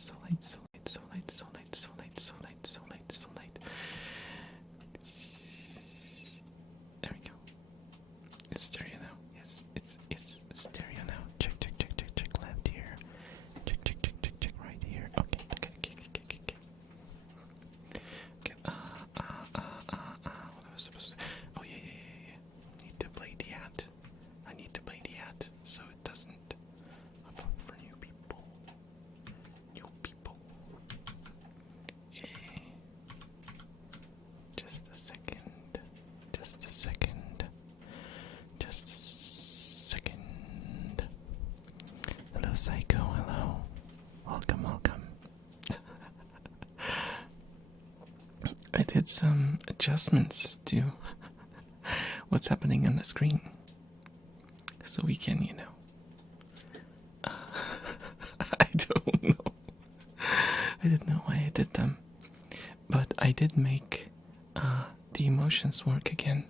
So light, so light, so light, so light, so light, so light, so light, so light. There we go. It's stereo now. Yes, it's stereo now. Check, check, check, check, check. Left here. Check, check, check, check, check. Right here. Okay, okay, okay, okay, okay, okay. Okay. What was I supposed to? Oh yeah. Need to play the ad. I need to play the ad so it doesn't pop up for new people. New people. Yeah. Just a second. Just a second. Just a second. Hello, Psycho. Hello. Welcome, welcome. I did some adjustments to what's happening on the screen. So we can, I don't know. I didn't know why I did them. But I did make the emotions work again.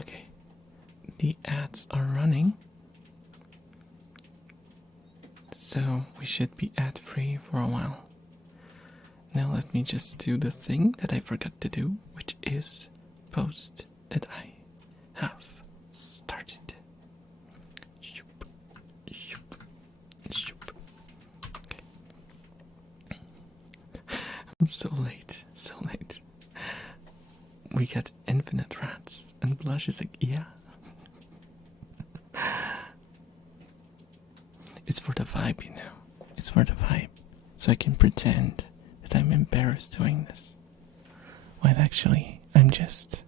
Okay. The ads are running. So we should be ad-free for a while. Now let me just do the thing that I forgot to do, which is post that I have started. Shoop, shoop, shoop. Okay. I'm so late, so late. We got infinite rats, and Blush is like, yeah. It's for the vibe, It's for the vibe. So I can pretend that I'm embarrassed doing this. When actually, I'm just,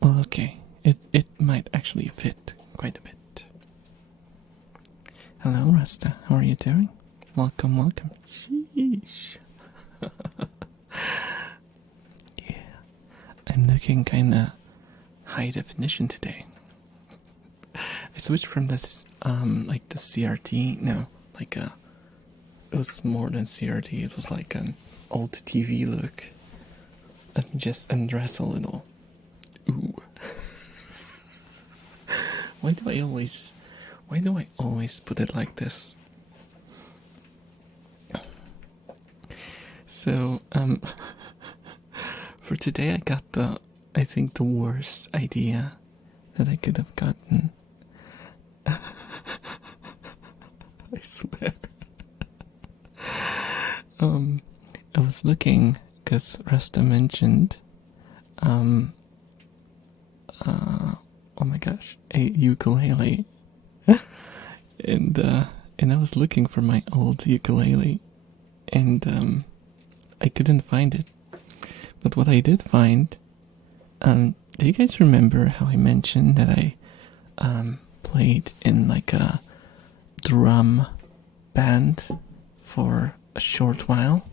well, okay. It might actually fit quite a bit. Hello, Rasta. How are you doing? Welcome, welcome. Sheesh. Yeah. I'm looking kinda high definition today. I switched from this, like the CRT, no, like it was more than CRT, it was like an old TV look, and just undress a little. Ooh. Why do I always put it like this? So, for today I got I think the worst idea that I could have gotten. I swear. I was looking because Rasta mentioned, oh my gosh, a ukulele, and I was looking for my old ukulele, and I couldn't find it. But what I did find, do you guys remember how I mentioned that I played in like a drum band for a short while?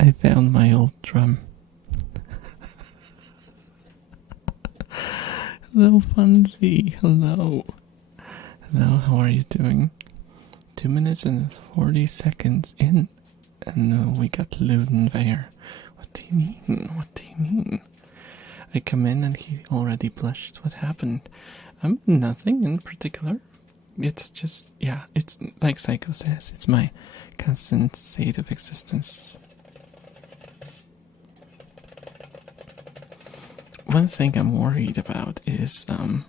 I found my old drum. Hello, Funzy. Hello. Hello, how are you doing? 2 minutes and 40 seconds in, and we got Luden there. What do you mean? What do you mean? I come in and he already blushed. What happened? Nothing in particular. It's just, yeah, it's like Psycho says, it's my constant state of existence. One thing I'm worried about is, I'm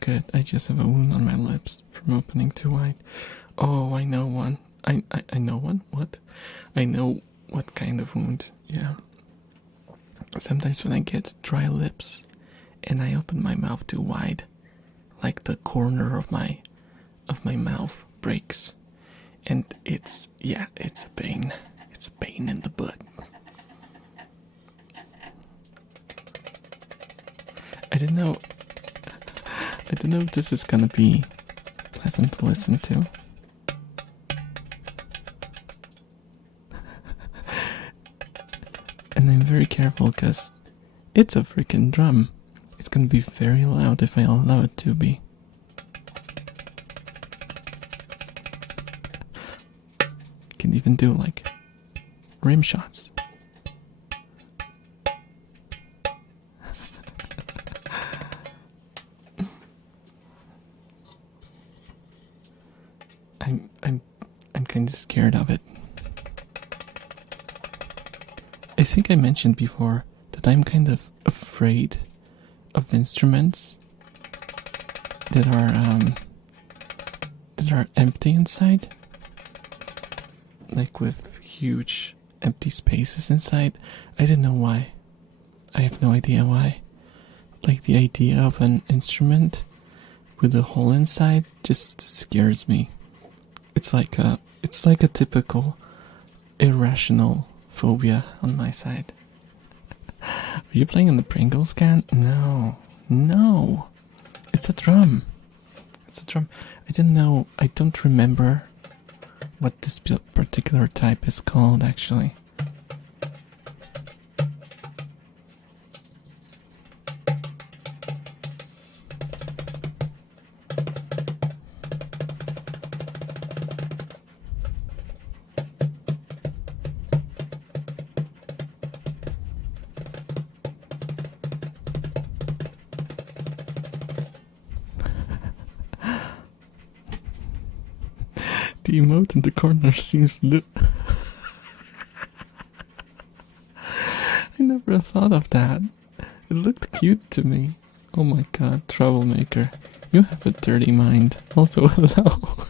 good. I just have a wound on my lips from opening too wide. Oh, I know one. I know one? What? I know what kind of wound, yeah. Sometimes when I get dry lips and I open my mouth too wide, like the corner of my mouth breaks. And it's a pain. It's a pain in the butt. I don't know if this is gonna be pleasant to listen to. And I'm very careful because it's a freaking drum. It's gonna be very loud if I allow it to be. Can even do like rim shots. kinda scared of it. I think I mentioned before that I'm kind of afraid of instruments that are empty inside, like with huge empty spaces inside. I don't know why. I have no idea why. Like the idea of an instrument with a hole inside just scares me. It's like a typical irrational phobia on my side. Are you playing in the Pringles can? No. No. It's a drum. It's a drum. I didn't know. I don't remember what this particular type is called, actually. The emote in the corner seems I never thought of that. It looked cute to me. Oh my god, troublemaker. You have a dirty mind. Also, hello.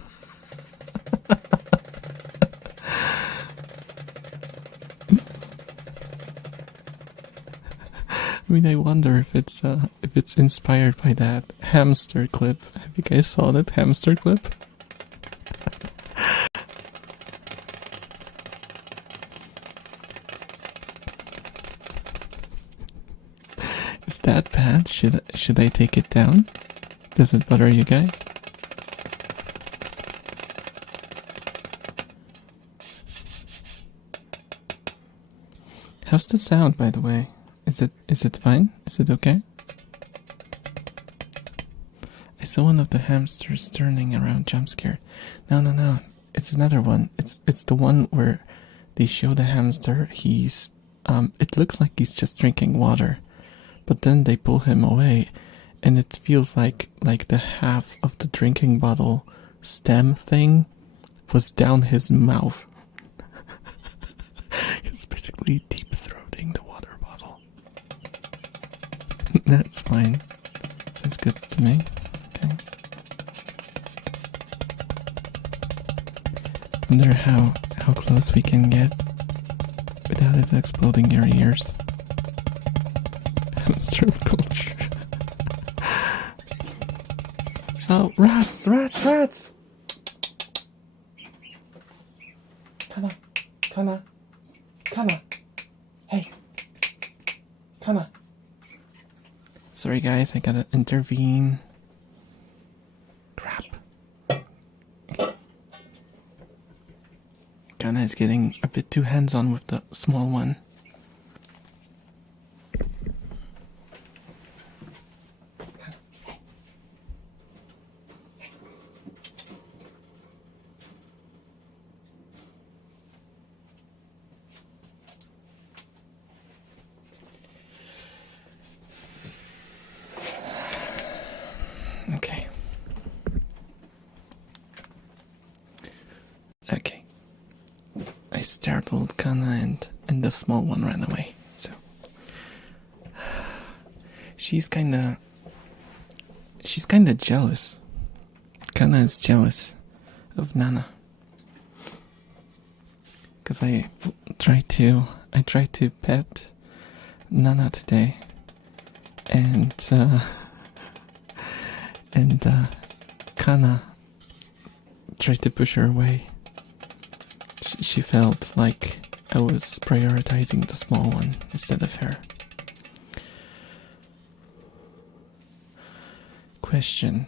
I mean, I wonder if it's inspired by that hamster clip. Have you guys saw that hamster clip? Is that bad? Should I take it down? Does it bother you guys? How's the sound, by the way? Is it fine? Is it okay? I saw one of the hamsters turning around jump scared. No. It's another one. It's the one where they show the hamster. He's it looks like he's just drinking water. But then they pull him away, and it feels like the half of the drinking bottle stem thing was down his mouth. It's basically deep throating the water bottle. That's fine. Sounds good to me. Okay. Wonder how close we can get without it exploding your ears. Hamster culture. Oh, rats! Come on. Hey. Come on. Sorry guys, I gotta intervene. Crap. Kana is getting a bit too hands-on with the small one. Okay. I startled Kana and the small one ran away. So she's kinda jealous. Kana is jealous of Nana. Cause I tried to pet Nana today, and Kana tried to push her away. She felt like I was prioritizing the small one instead of her. Question: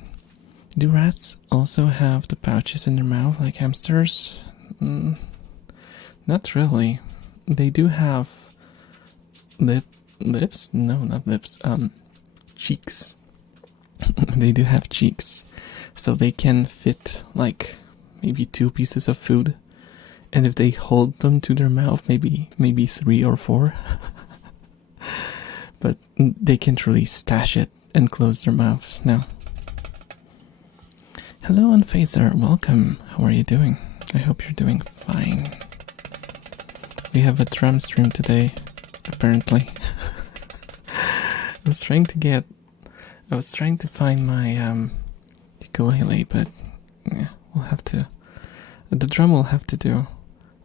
do rats also have the pouches in their mouth like hamsters? Not really. They do have lips? No, not lips. Cheeks. They do have cheeks, so they can fit like maybe 2 pieces of food, and if they hold them to their mouth, maybe 3 or 4. But they can't really stash it and close their mouths. No. Hello, Unphaser. Welcome. How are you doing? I hope you're doing fine. We have a drum stream today, apparently. I was trying to find my ukulele, but yeah, we'll have to. The drum will have to do.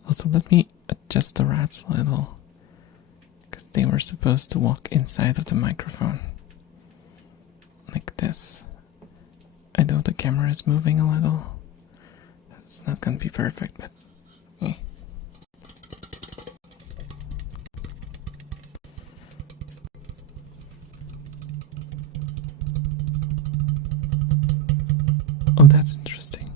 Also, let me adjust the rats a little, because they were supposed to walk inside of the microphone, like this. I know the camera is moving a little. It's not gonna be perfect, but yeah. Oh, that's interesting.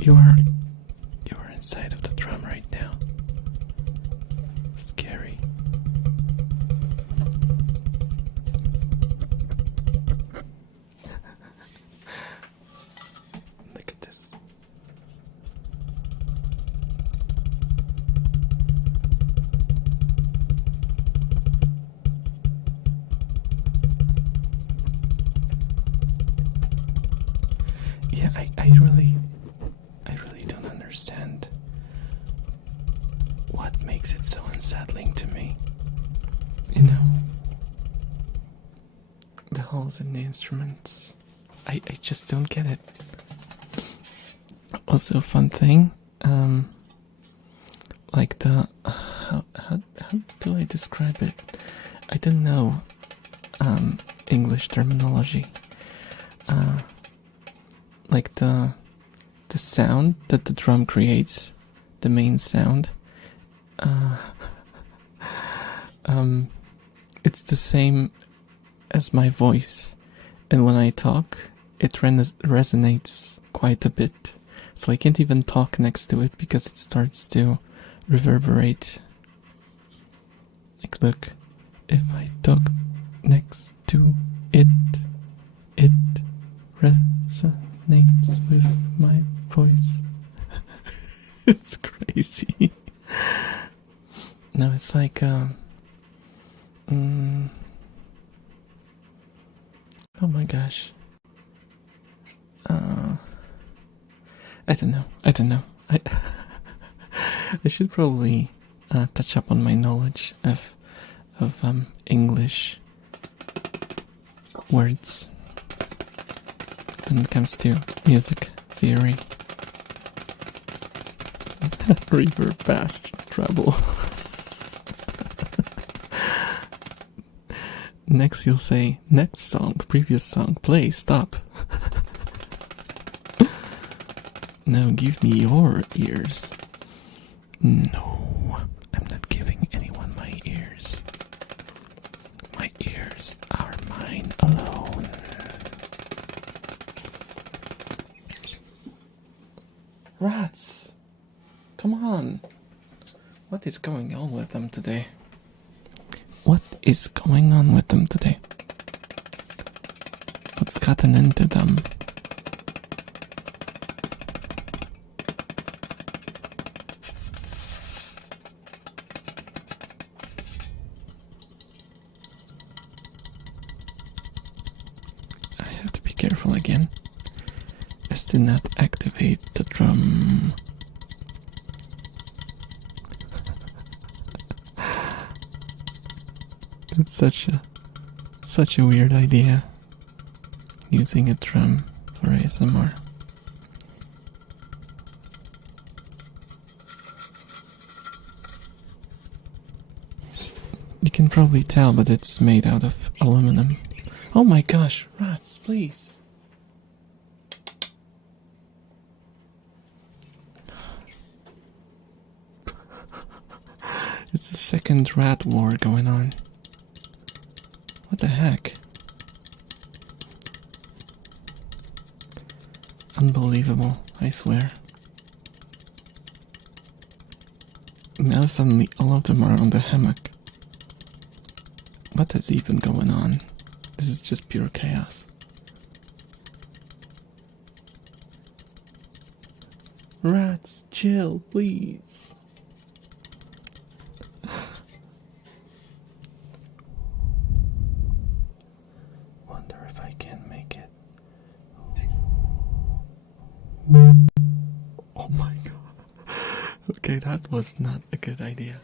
You are inside of the drum right now. Scary. Look at this. Yeah, I really don't understand what makes it so unsettling to me. You know, the holes in the instruments. I just don't get it. Also, a fun thing, like the how do I describe it? I don't know English terminology. Like the sound that the drum creates, the main sound. It's the same as my voice, and when I talk, it resonates quite a bit. So I can't even talk next to it because it starts to reverberate. Like, look, if I talk next to it, it resonates with my voice. It's crazy. No, it's like, oh my gosh. I don't know. I should probably touch up on my knowledge of English words when it comes to music theory. Reverb, bass, treble. Next you'll say, next song, previous song, play, stop. Now give me your ears. No, I'm not giving anyone my ears. My ears are mine alone. Rats! Come on! What is going on with them today? What is going on with them today? What's gotten into them? I have to be careful again, as to not activate the drum. It's such a weird idea, using a drum for ASMR. You can probably tell, but it's made out of aluminum. Oh my gosh, rats, please. It's the second rat war going on. What the heck? Unbelievable, I swear. Now suddenly all of them are on the hammock. What is even going on? This is just pure chaos. Rats, chill, please. Okay, that was not a good idea.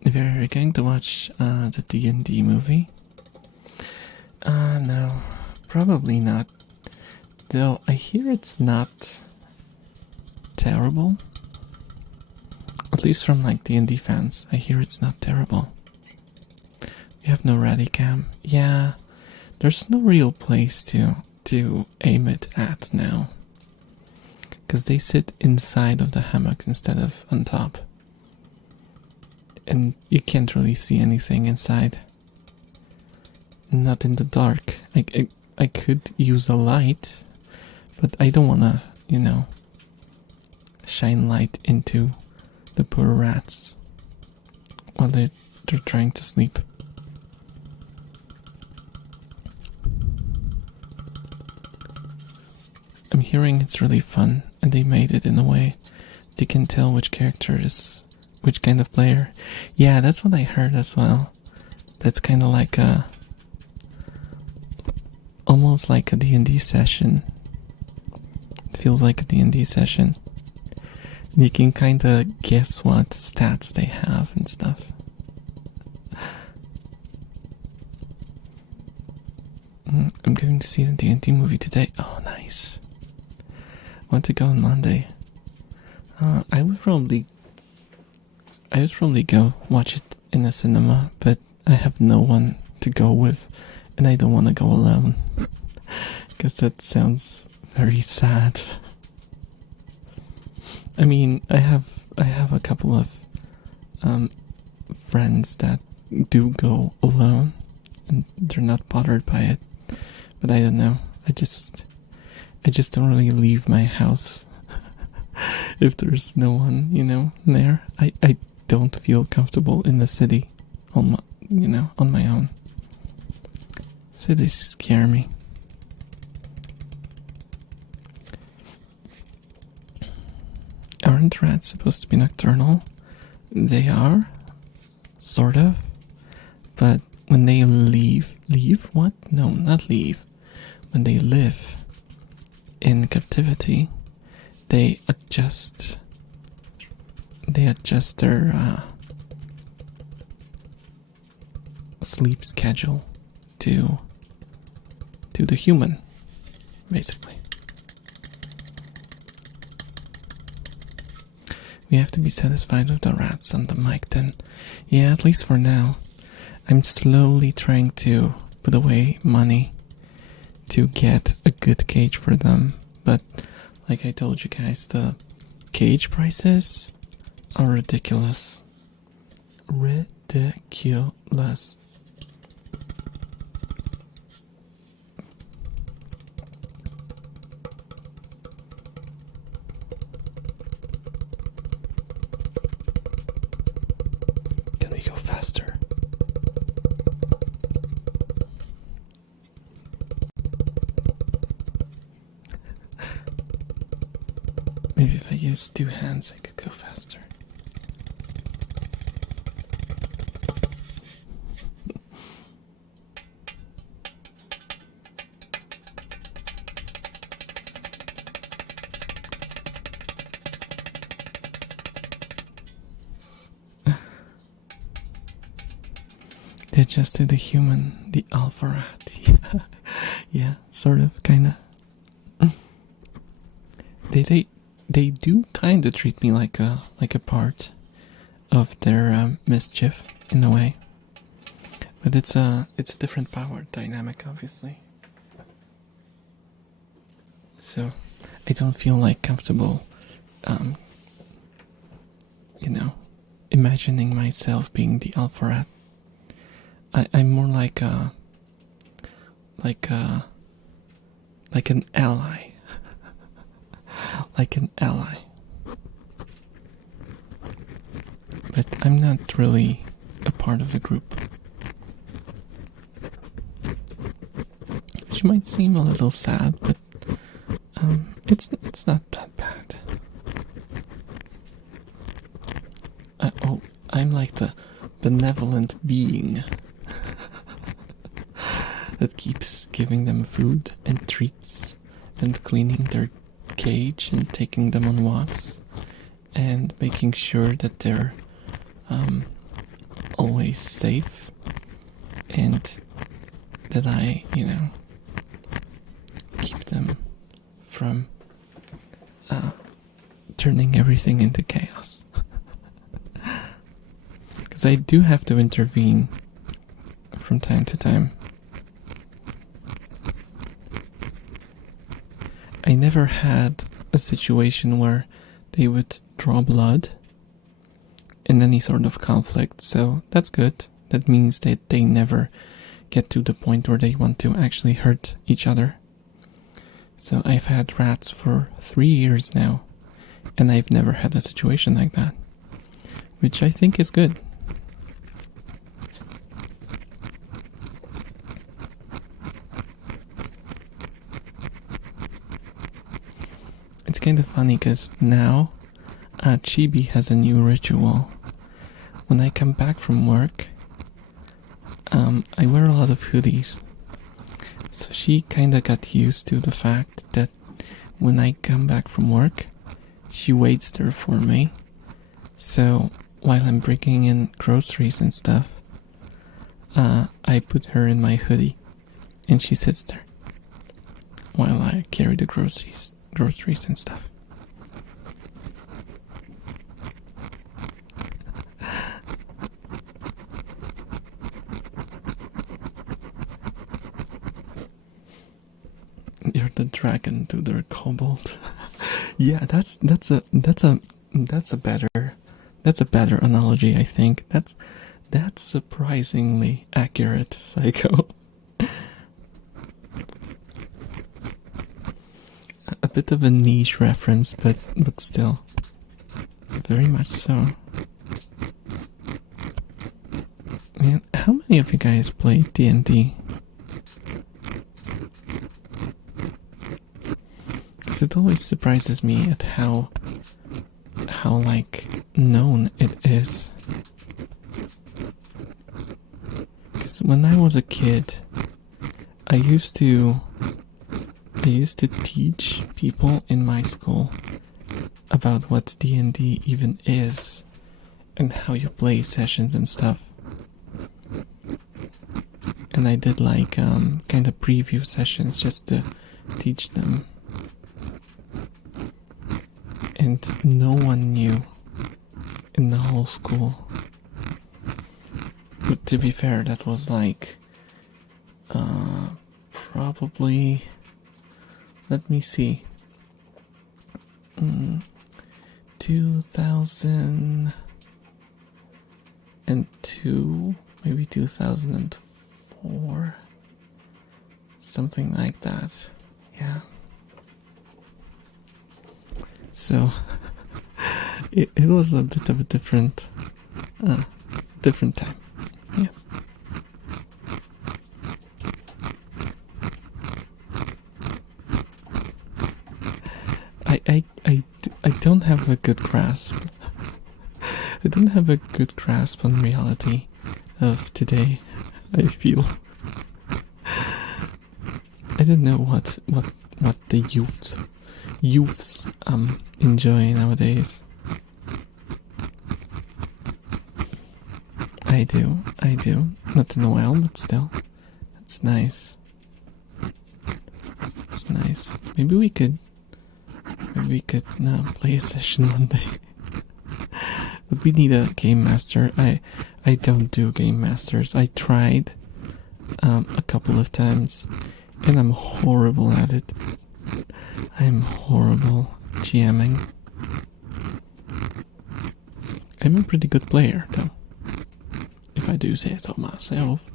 If you're going to watch the D&D movie, no, probably not. Though I hear it's not terrible. At least from like D&D fans, I hear it's not terrible. You have no ready cam. Yeah, there's no real place to aim it at now. Because they sit inside of the hammock instead of on top. And you can't really see anything inside. Not in the dark. I could use a light, but I don't wanna, shine light into the poor rats while they're trying to sleep. I'm hearing it's really fun, and they made it in a way they can tell which character is which kind of player. Yeah, that's what I heard as well. That's kind of like almost like a D&D session. It feels like a D&D session. You can kind of guess what stats they have and stuff. I'm going to see the D&D movie today. Oh, nice. I want to go on Monday. I would probably go watch it in a cinema, but I have no one to go with, and I don't want to go alone. Because that sounds very sad. I mean, I have a couple of friends that do go alone, and they're not bothered by it. But I don't know. I just don't really leave my house if there's no one, there. I don't feel comfortable in the city on my own. Cities scare me. Aren't rats supposed to be nocturnal? They are, sort of. But when they leave what? No, not leave. When they live in captivity, they adjust their sleep schedule to the human, basically. We have to be satisfied with the rats on the mic then. Yeah, at least for now. I'm slowly trying to put away money to get a good cage for them, but like I told you guys, the cage prices are ridiculous. Ridiculous. Can we go faster? Maybe if I use two hands I could go faster. They adjusted the human, the alpha rat. Yeah, sort of, kinda. They do kind of treat me like a part of their mischief in a way, but it's a different power dynamic, obviously. So I don't feel like comfortable, imagining myself being the alpha rat. I'm more like an ally. Like an ally. But I'm not really a part of the group. Which might seem a little sad, but it's not that bad. I'm like the benevolent being that keeps giving them food and treats and cleaning their cage and taking them on walks and making sure that they're always safe and that I, keep them from turning everything into chaos. Because I do have to intervene from time to time. I never had a situation where they would draw blood in any sort of conflict, so that's good. That means that they never get to the point where they want to actually hurt each other. So I've had rats for 3 years now, and I've never had a situation like that, which I think is good. It's kind of funny because now Chibi has a new ritual. When I come back from work, I wear a lot of hoodies. So she kinda got used to the fact that when I come back from work, she waits there for me. So while I'm bringing in groceries and stuff, I put her in my hoodie and she sits there while I carry the groceries and stuff. You're the dragon to their kobold. Yeah, that's a better analogy, I think. That's surprisingly accurate, Psycho. A bit of a niche reference, but still, very much so. Man, how many of you guys play D&D? Because it always surprises me at how like known it is. Because when I was a kid, I used to teach people in my school about what D&D even is and how you play sessions and stuff. And I did like kind of preview sessions just to teach them. And no one knew in the whole school. But to be fair, that was like probably, let me see, 2002, maybe 2004, something like that. Yeah. So it was a bit of a different time. Yes. I don't have a good grasp. I don't have a good grasp on reality of today, I feel. I don't know what the youths enjoy nowadays. I do. Not in a while, but still. It's nice. It's nice. Maybe we could play a session one day. But we need a game master. I don't do game masters. I tried a couple of times and I'm horrible at it. I'm horrible GMing. I'm a pretty good player though, if I do say so myself.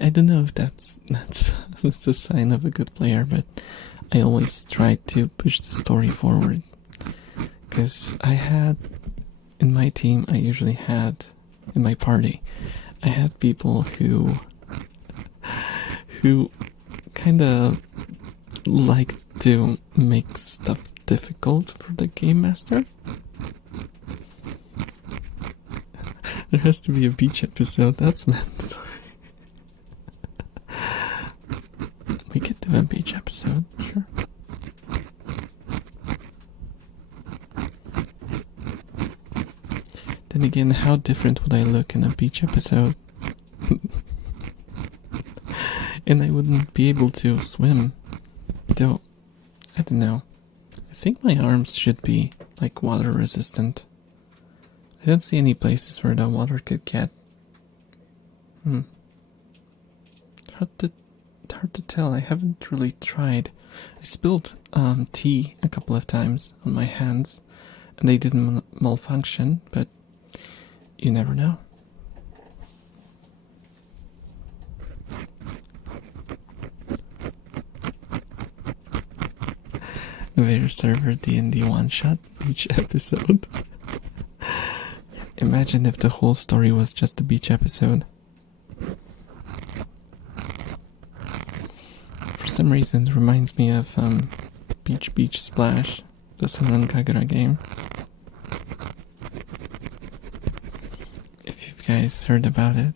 I don't know if that's a sign of a good player, but I always try to push the story forward. Because in my team, I usually had, in my party, I had people who kind of like to make stuff difficult for the game master? There has to be a beach episode, that's mandatory. We could do a beach episode, sure. Then again, how different would I look in a beach episode? And I wouldn't be able to swim. Though, I don't know. I think my arms should be, like, water resistant. I don't see any places where the water could get. Hard to tell. I haven't really tried. I spilled tea a couple of times on my hands, and they didn't malfunction, but you never know. Their server D&D one-shot beach episode. Imagine if the whole story was just a beach episode. For some reason it reminds me of Beach Splash, the Senran Kagura game. If you guys heard about it.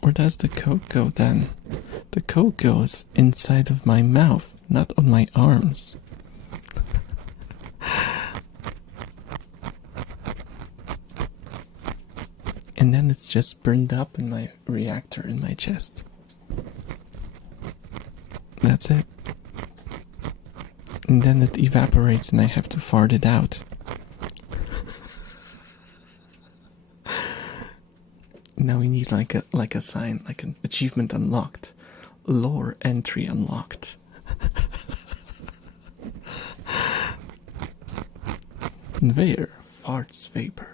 Where does the coke go then? The coke goes inside of my mouth, not on my arms. And then it's just burned up in my reactor in my chest. That's it. And then it evaporates and I have to fart it out. Now we need like a sign, like an achievement unlocked. Lore entry unlocked. Conveyor farts vapor.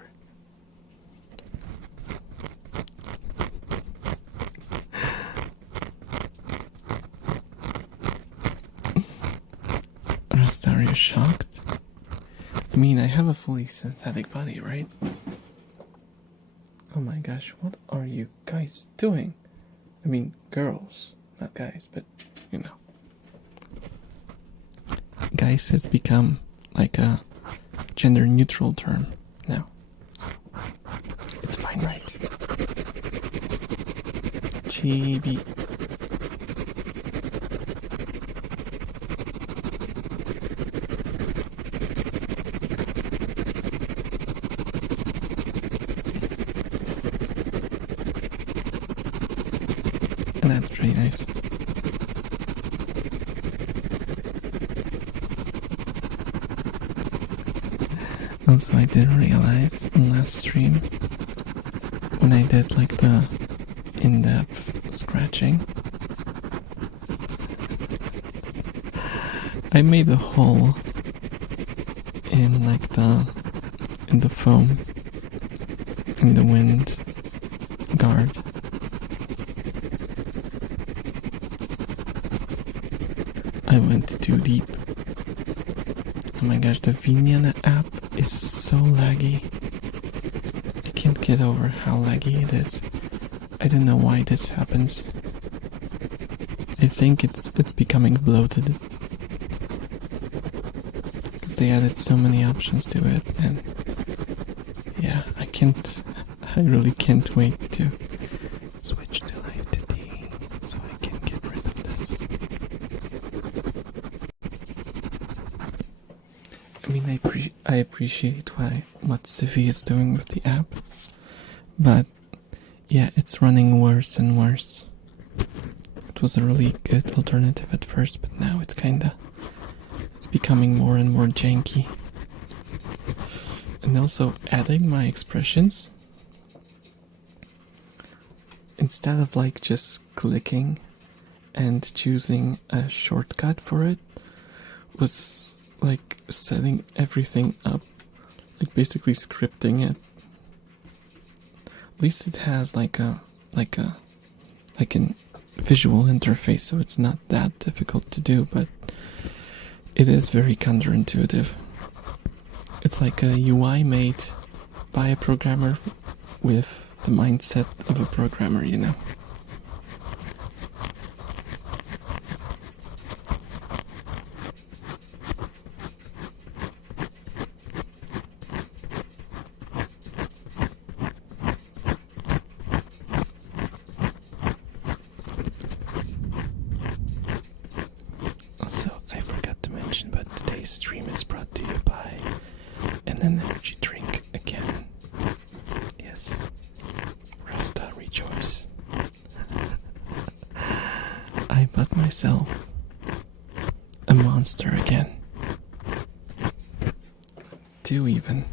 Rust, are you shocked? I mean, I have a fully synthetic body, right? Oh my gosh, what are you guys doing? I mean, girls, not guys, but, you know. Guys has become like a gender neutral term now. It's fine, right? Chibi. That's pretty nice. Also, I didn't realize on last stream when I did like the in-depth scratching, I made a hole in like in the foam, in the wind guard. I went too deep. Oh my gosh, the Vinyana app is so laggy. I can't get over how laggy it is. I don't know why this happens. I think it's becoming bloated. Because they added so many options to it, and yeah, I really can't wait to switch to live to D so I can get rid of this. I mean, I appreciate what Civi is doing with the app, but yeah, it's running worse and worse. It was a really good alternative at first, but now it's becoming more and more janky. And also adding my expressions, instead of like just clicking and choosing a shortcut for it, was like setting everything up, like basically scripting it. At least it has like an visual interface, so it's not that difficult to do, but it is very counterintuitive. It's like a UI made by a programmer with the mindset of a programmer, you know. Also, I forgot to mention, but today's stream is brought to you by an energy drink again. Yes. Rosta rejoice. I bought myself a monster again. 2 even.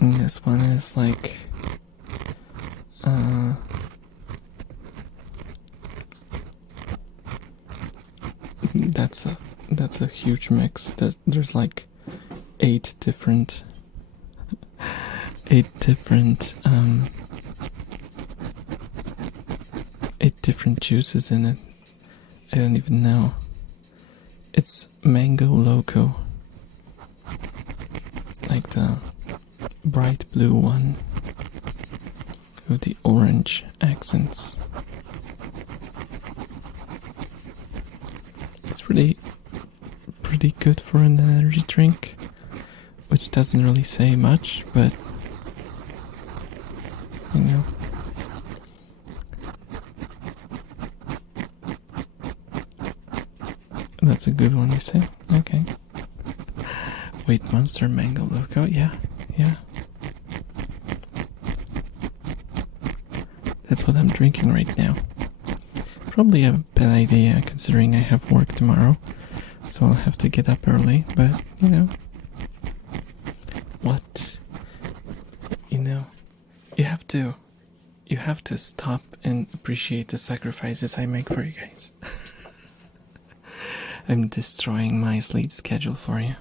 And this one is like that's a huge mix. That there's like 8 different eight different juices in it. I don't even know. It's mango loco, like the bright blue one with the orange accents. It's pretty good for an energy drink, which doesn't really say much, but you know. That's a good one, you say? Okay. Wait, Monster Mango Loco? Yeah. That's what I'm drinking right now. Probably a bad idea considering I have work tomorrow, so I'll have to get up early, but, you know. What? You know, you have to stop and appreciate the sacrifices I make for you guys. I'm destroying my sleep schedule for you.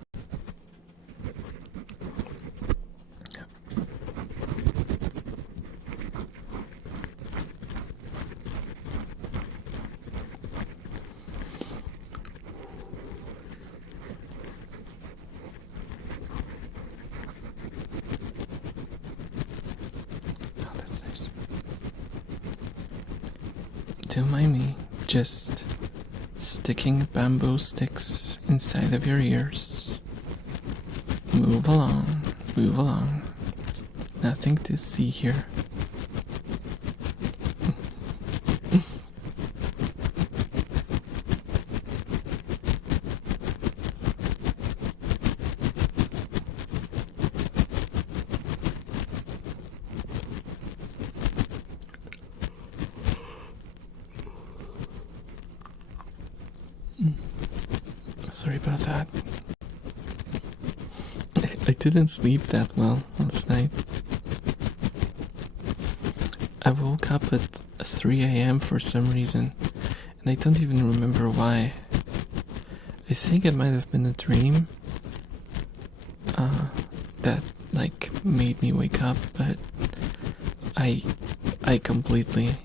Oh, that's nice. Don't mind me, just sticking bamboo sticks inside of your ears. Move along, move along. Nothing to see here. Sorry about that. I didn't sleep that well last night. I woke up at 3 a.m. for some reason, and I don't even remember why. I think it might have been a dream that like made me wake up, but I completely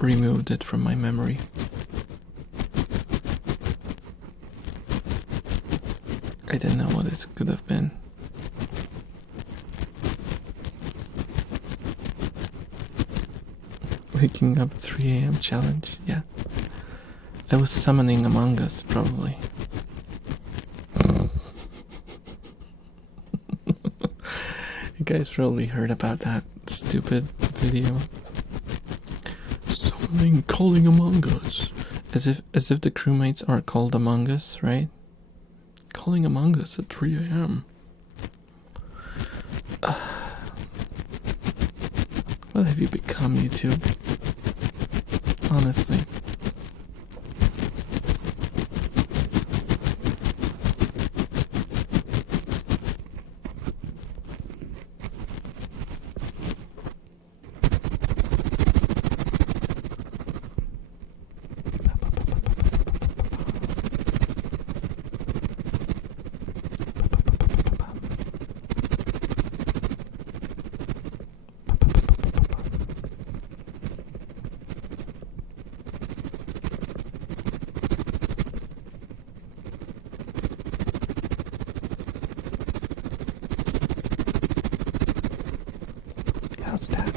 removed it from my memory. I didn't know what it could have been. Waking up at 3 a.m. challenge, yeah. I was summoning Among Us, probably. You guys probably heard about that stupid video. Summoning, calling Among Us. As if the crewmates are called Among Us, right? Calling Among Us at 3 a.m. What have you become, YouTube? Honestly. What's that?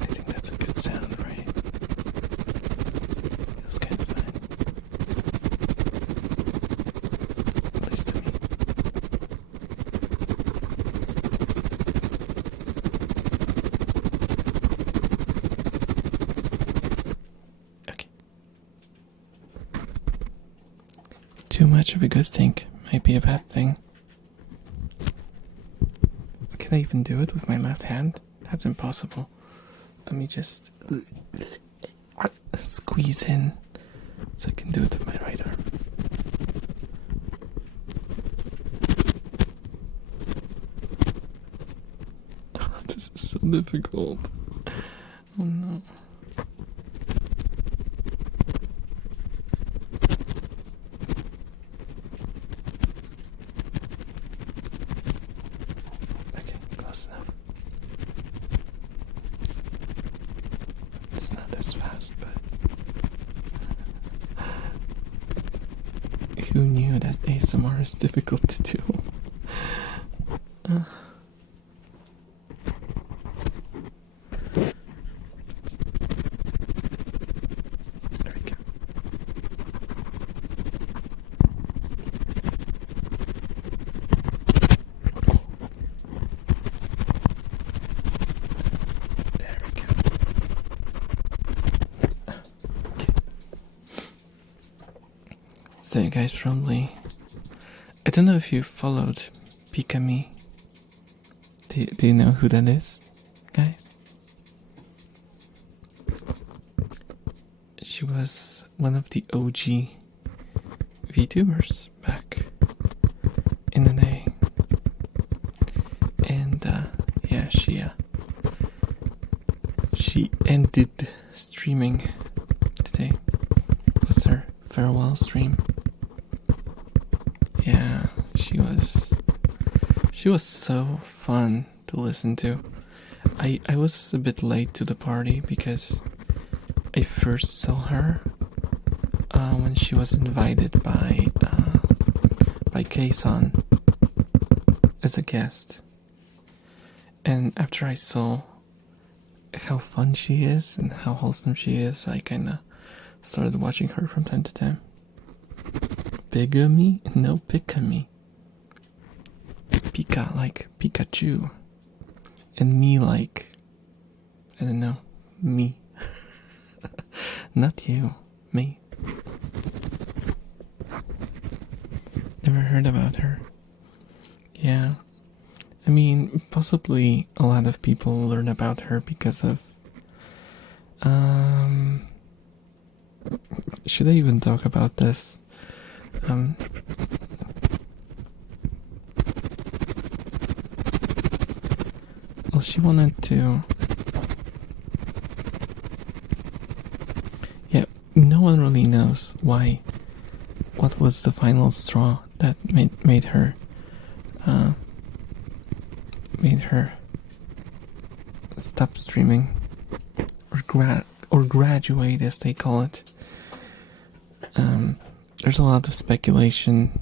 I think that's a good sound, right? Feels kind of fun. At least to me. Okay. Too much of a good thing might be a bad thing. Can I even do it with my left hand? That's impossible. Let me just squeeze in so I can do it with my right arm. Oh, this is so difficult. Oh no. Okay, close enough. It's not as fast, but who knew that ASMR is difficult to do? There we go. There we go. Okay. So you guys probably... I don't know if you followed Pikami. Do you know who that is, guys? She was one of the OG Vtubers back in the day. And yeah, she ended streaming today. It was her farewell stream. Yeah, she was so fun to listen to. I was a bit late to the party because I first saw her when she was invited by Kei-san as a guest. And after I saw how fun she is and how wholesome she is, I kinda started watching her from time to time. Bigamy? No, Pikami. Pika like Pikachu. And me like, I don't know, me. Not you, me. Never heard about her. Yeah. I mean, possibly a lot of people learn about her because of... should I even talk about this? Well, she wanted to... Yeah, no one really knows why. What was the final straw that made her stop streaming or graduate, as they call it. There's a lot of speculation,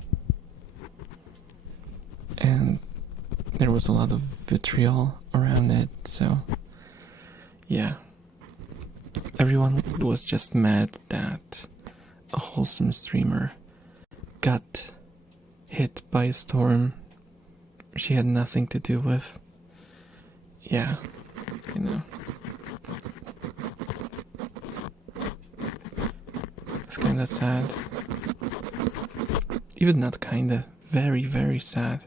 and there was a lot of vitriol around it, so yeah. Everyone was just mad that a wholesome streamer got hit by a storm she had nothing to do with. Yeah, you know. It's kinda sad. Even not kinda, very, very sad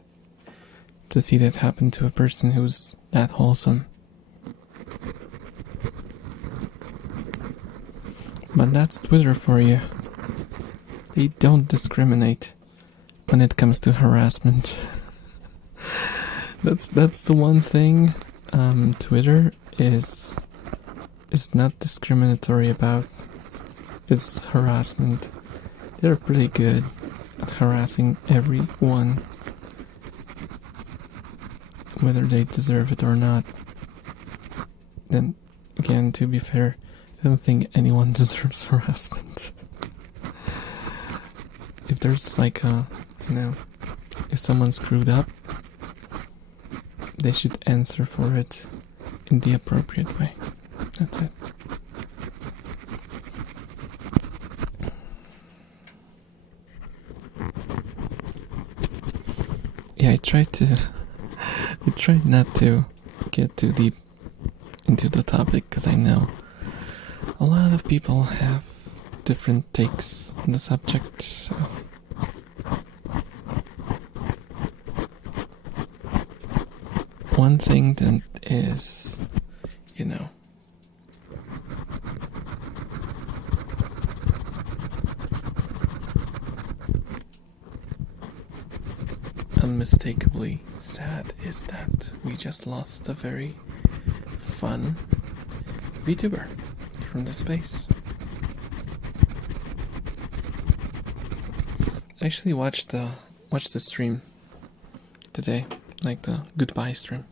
to see that happen to a person who's that wholesome. But that's Twitter for you. They don't discriminate when it comes to harassment. That's the one thing Twitter is not discriminatory about. It's harassment. They're pretty good at harassing everyone, whether they deserve it or not. Then again, to be fair, I don't think anyone deserves harassment. If there's like a, if someone screwed up, they should answer for it in the appropriate way. That's it. Yeah, I tried not to get too deep into the topic because I know a lot of people have different takes on the subject, so one thing that is, unmistakably sad is that we just lost a very fun Vtuber from the space. I actually watched the stream today, like the goodbye stream.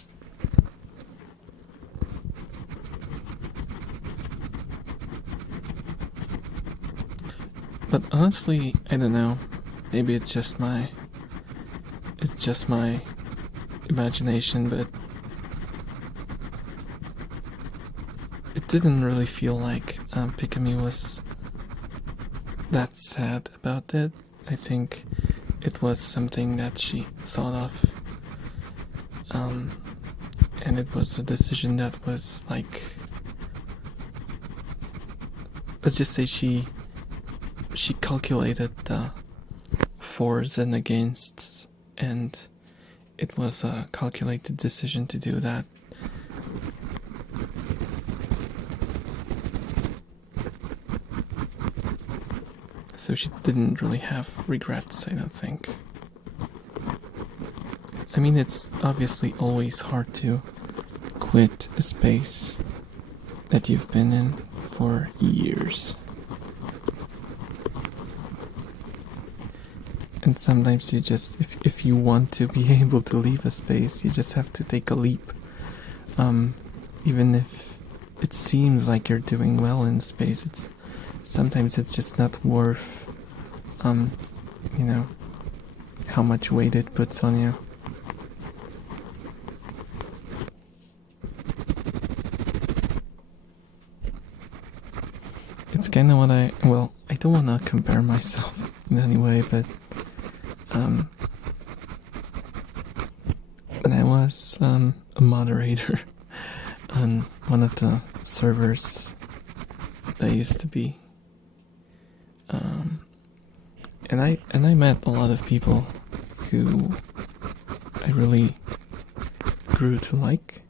But honestly, I don't know. Maybe it's just my imagination, but it didn't really feel like Pikami was that sad about it. I think it was something that she thought of, and it was a decision that was like, let's just say she calculated the fors and againsts, and it was a calculated decision to do that. So she didn't really have regrets, I don't think. I mean, it's obviously always hard to quit a space that you've been in for years. And sometimes you just, if you want to be able to leave a space, you just have to take a leap. Even if it seems like you're doing well in space, sometimes it's just not worth, how much weight it puts on you. It's kind of what I don't want to compare myself in any way, but when I was a moderator on one of the servers that I used to be, and I met a lot of people who I really grew to like,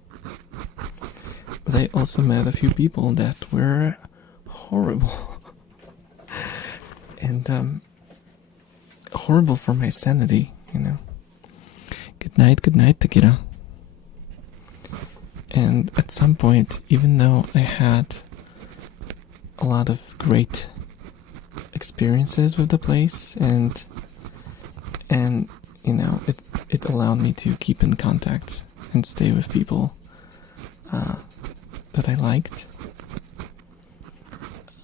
but I also met a few people that were horrible. And horrible for my sanity, Good night, Takira. And at some point, even though I had a lot of great experiences with the place, and it allowed me to keep in contact and stay with people that I liked,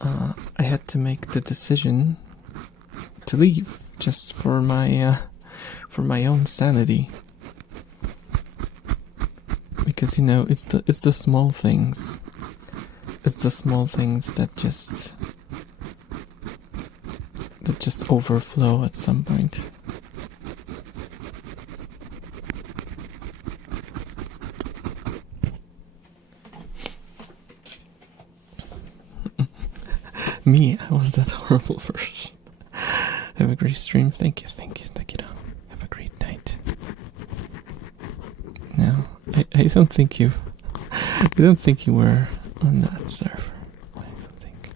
I had to make the decision to leave just for my own sanity, because it's the small things. It's the small things that just overflow at some point. Me, I was that horrible person. Have a great stream. Thank you. Have a great night. No, I don't think you were on that server. I don't think.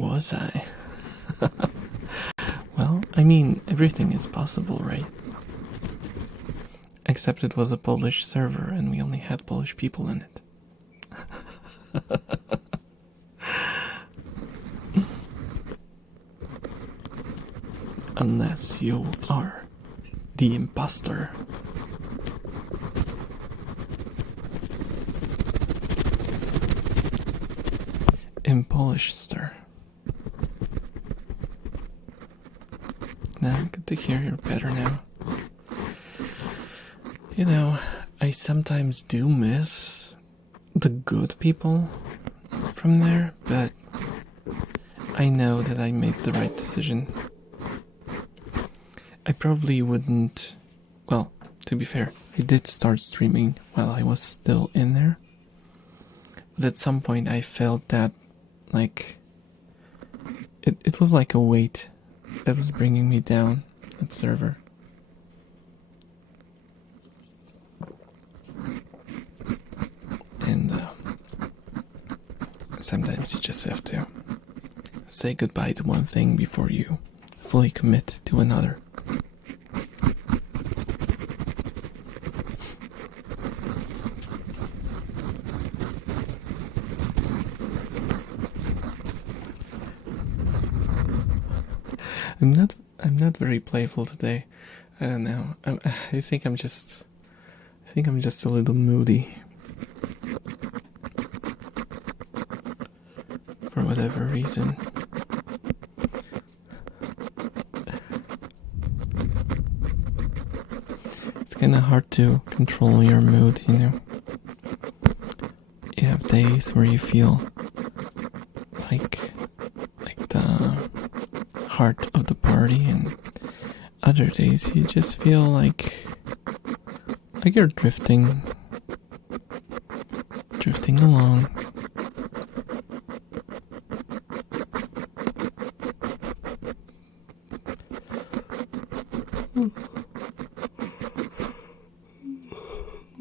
Was I? Well, I mean, everything is possible, right? Except it was a Polish server and we only had Polish people in it. Unless you are the imposter. In Polish, sir. Now, good to hear you're better now. You know, I sometimes do miss the good people from there, but I know that I made the right decision. I probably wouldn't. Well, to be fair, I did start streaming while I was still in there. But at some point I felt that, like, it was like a weight that was bringing me down, that server. And sometimes you just have to say goodbye to one thing before you fully commit to another. I'm not very playful today. I don't know. I think I'm just a little moody. For whatever reason. It's kind of hard to control your mood, you know. You have days where you feel like the heart of the party, and other days you just feel like you're drifting along.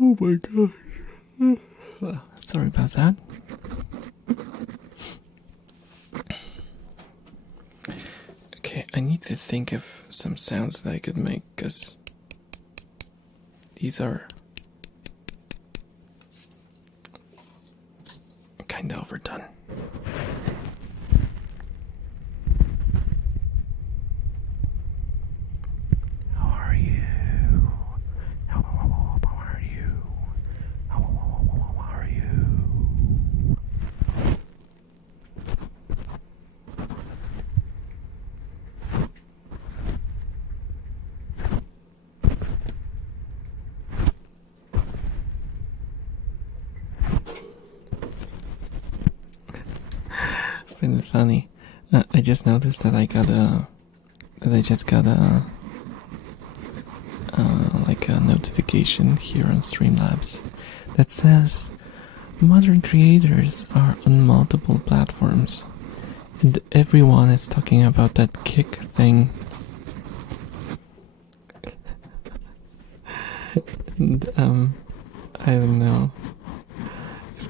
Oh my gosh. Sorry about that. Okay, I need to think of some sounds that I could make, because these are kind of overdone. How are you? How are you? How are you? I find it funny. I just noticed that I just got a notification here on Streamlabs that says modern creators are on multiple platforms, and everyone is talking about that kick thing. And I don't know if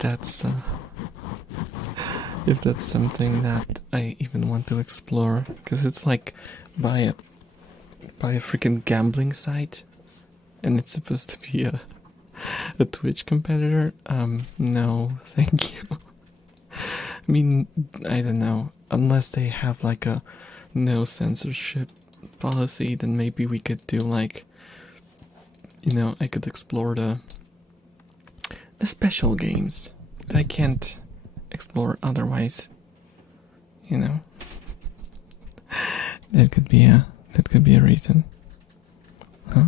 that's something that I even want to explore, because it's like by a freaking gambling site, and it's supposed to be a Twitch competitor. No, thank you. I mean, I don't know. Unless they have like a no censorship policy, then maybe we could do like, you know, I could explore the special games that I can't explore otherwise, you know. That could be a reason. Huh?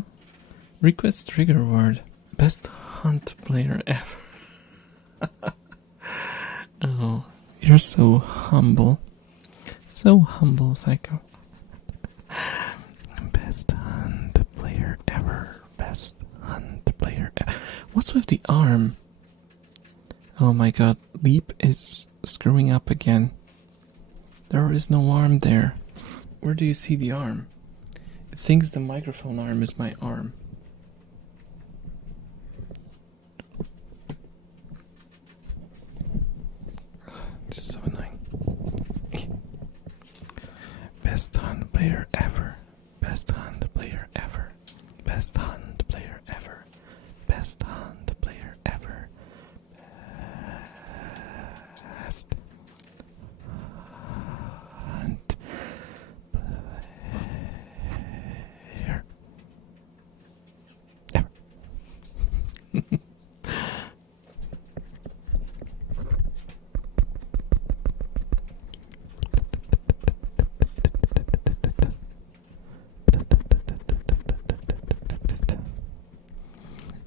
Request trigger word. Best hunt player ever. Oh, you're so humble. So humble, Psycho. Best hunt player ever. Best hunt player ever. What's with the arm? Oh my god, Leap is screwing up again. There is no arm there. Where do you see the arm? It thinks the microphone arm is my arm. Just so annoying. Best hunt player ever. Best hunt player ever. Best hunt player ever. Best hunt player ever. Best hunt player ever.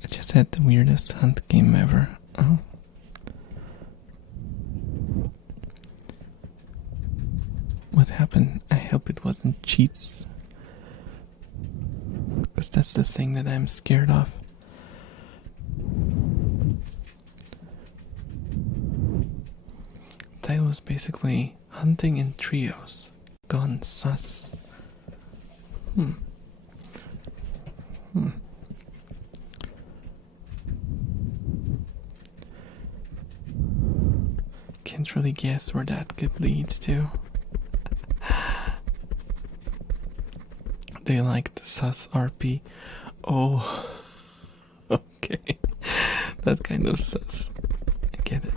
I just had the weirdest hunt game ever. Oh. What happened? I hope it wasn't cheats. Because that's the thing that I'm scared of. That was basically hunting in trios. Gone sus. Can't really guess where that could lead to. They like the sus RP. Oh, okay. That kind of sus. I get it.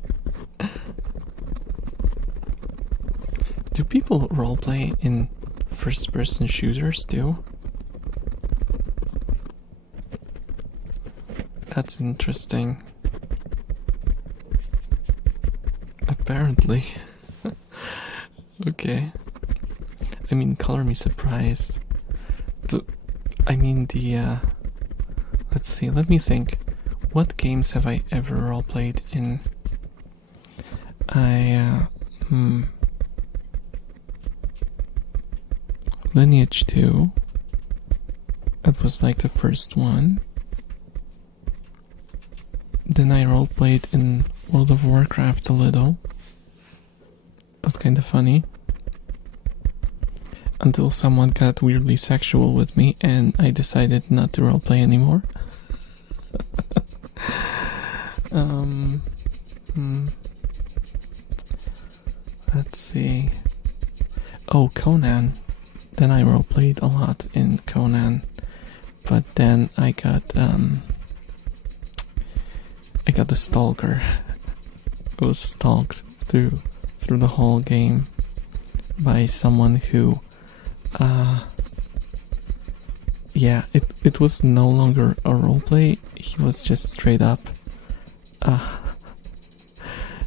Do people roleplay in first-person shooters too? That's interesting. Apparently. Okay. I mean, color me surprised. Let's see, let me think. What games have I ever roleplayed in? Lineage 2. That was like the first one. Then I roleplayed in World of Warcraft a little. It was kind of funny. Until someone got weirdly sexual with me and I decided not to roleplay anymore. Let's see. Oh, Conan. Then I roleplayed a lot in Conan. But then I got the stalker. I was stalked through the whole game by someone who it was no longer a roleplay. He was just straight up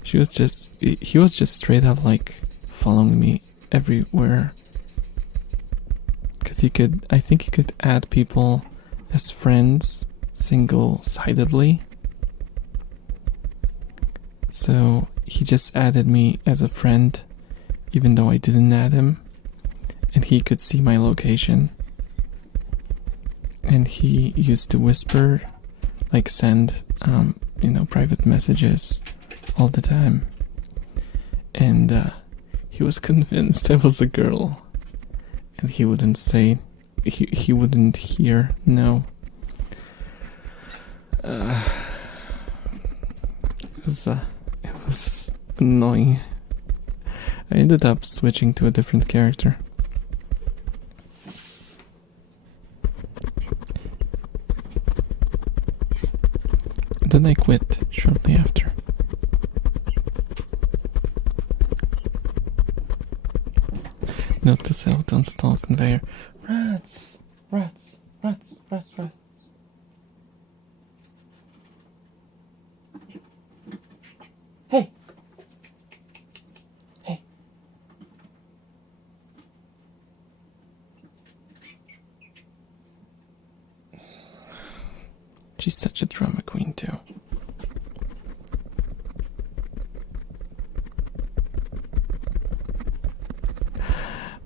he was just straight up like following me everywhere. Because I think you could add people as friends single-sidedly. So he just added me as a friend even though I didn't add him, and he could see my location. And he used to whisper, like send, private messages all the time. And he was convinced I was a girl, and he wouldn't say, he wouldn't hear no. It was annoying. I ended up switching to a different character. Then I quit shortly after. Note to self, don't stalk conveyor. Rats! Rats! Rats! Rats! Rats! Hey! Hey! She's such a drama queen too.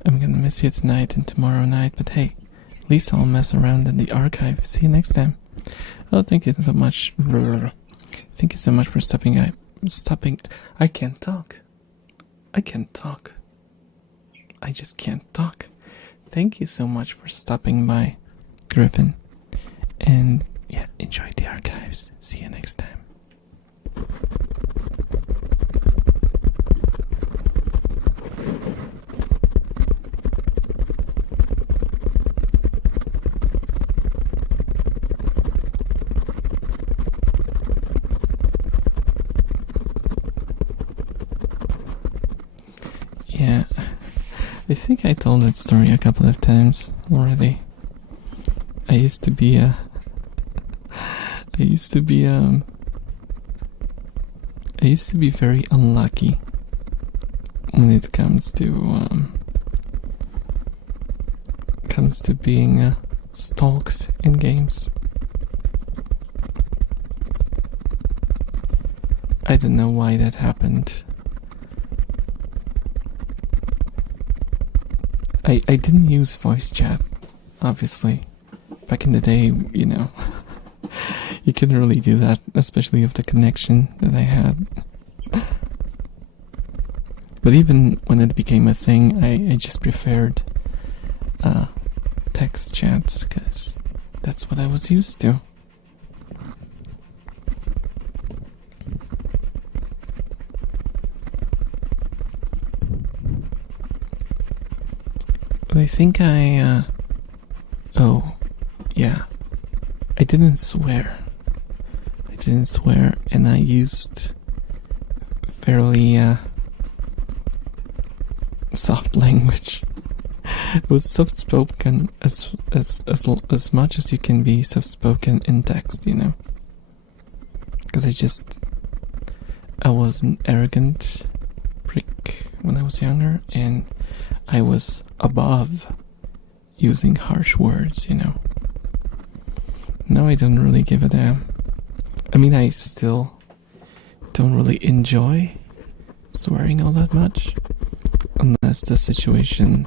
I'm gonna miss you tonight and tomorrow night, but hey, at least I'll mess around in the archive. See you next time. Oh, thank you so much. Thank you so much for stopping. I can't talk. I can't talk. I just can't talk. Thank you so much for stopping by, Griffin. And yeah, enjoy the archives. See you next time. I think I told that story a couple of times already. I used to be very unlucky when it comes to being stalked in games. I don't know why that happened. I didn't use voice chat, obviously. Back in the day, you know, you couldn't really do that, especially with the connection that I had. But even when it became a thing, I just preferred text chats, because that's what I was used to. But I think oh, yeah. I didn't swear, and I used fairly, soft language. It was soft-spoken as much as you can be soft-spoken in text, you know? Because I was an arrogant prick when I was younger, and I was above using harsh words, you know. Now I don't really give a damn. I mean, I still don't really enjoy swearing all that much, unless the situation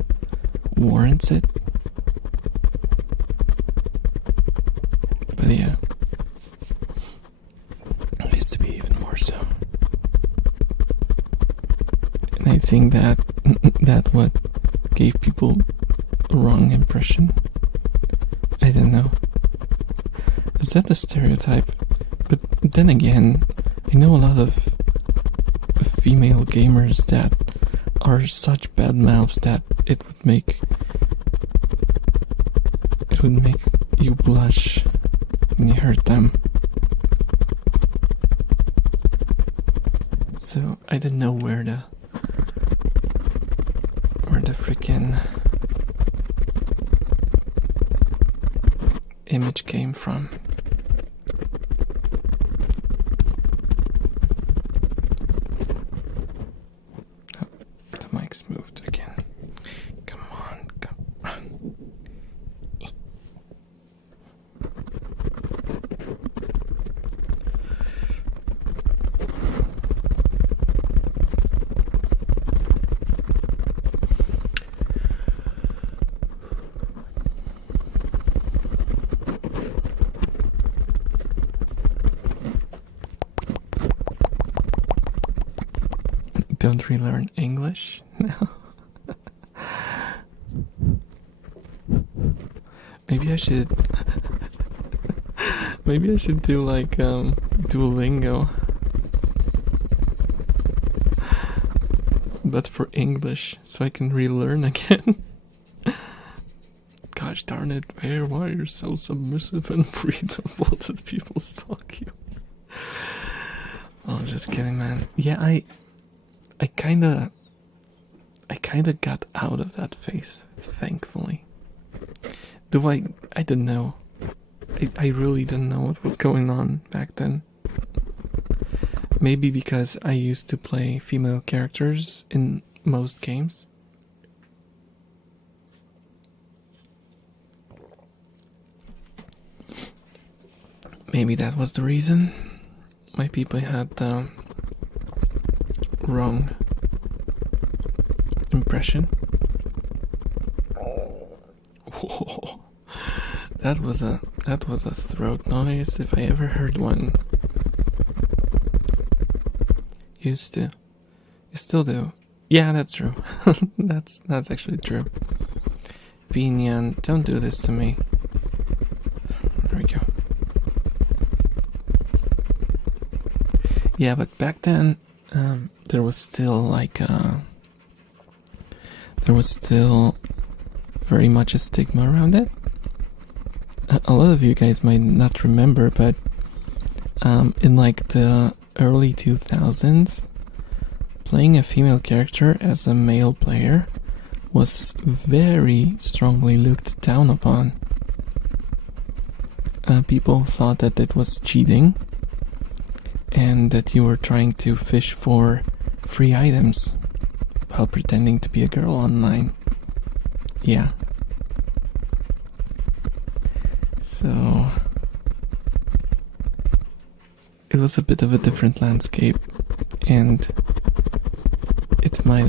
warrants it. But yeah, I used to be even more so. And I think that what gave people a wrong impression. I don't know. Is that a stereotype? But then again, I know a lot of female gamers that are such bad mouths that it would make you blush when you heard them. So I didn't know where the freaking image came from. Oh, the mic's moved again. Come on. Don't relearn English? No. Maybe I should do like Duolingo, but for English, so I can relearn again. Gosh darn it, why are you so submissive and breathable that people stalk you? Oh, just kidding, man. Yeah, I kinda got out of that phase, thankfully. I don't know. I really didn't know what was going on back then. Maybe because I used to play female characters in most games. Maybe that was the reason why people had the wrong impression. Whoa. That was a throat noise if I ever heard one. Used to. You still do. Yeah, that's true. that's actually true. Vinyan, don't do this to me. There we go. Yeah, but back then, there was still very much a stigma around it. A lot of you guys might not remember, but in like the early 2000s, playing a female character as a male player was very strongly looked down upon. People thought that it was cheating and that you were trying to fish for free items while pretending to be a girl online. Yeah. So it was a bit of a different landscape, and it might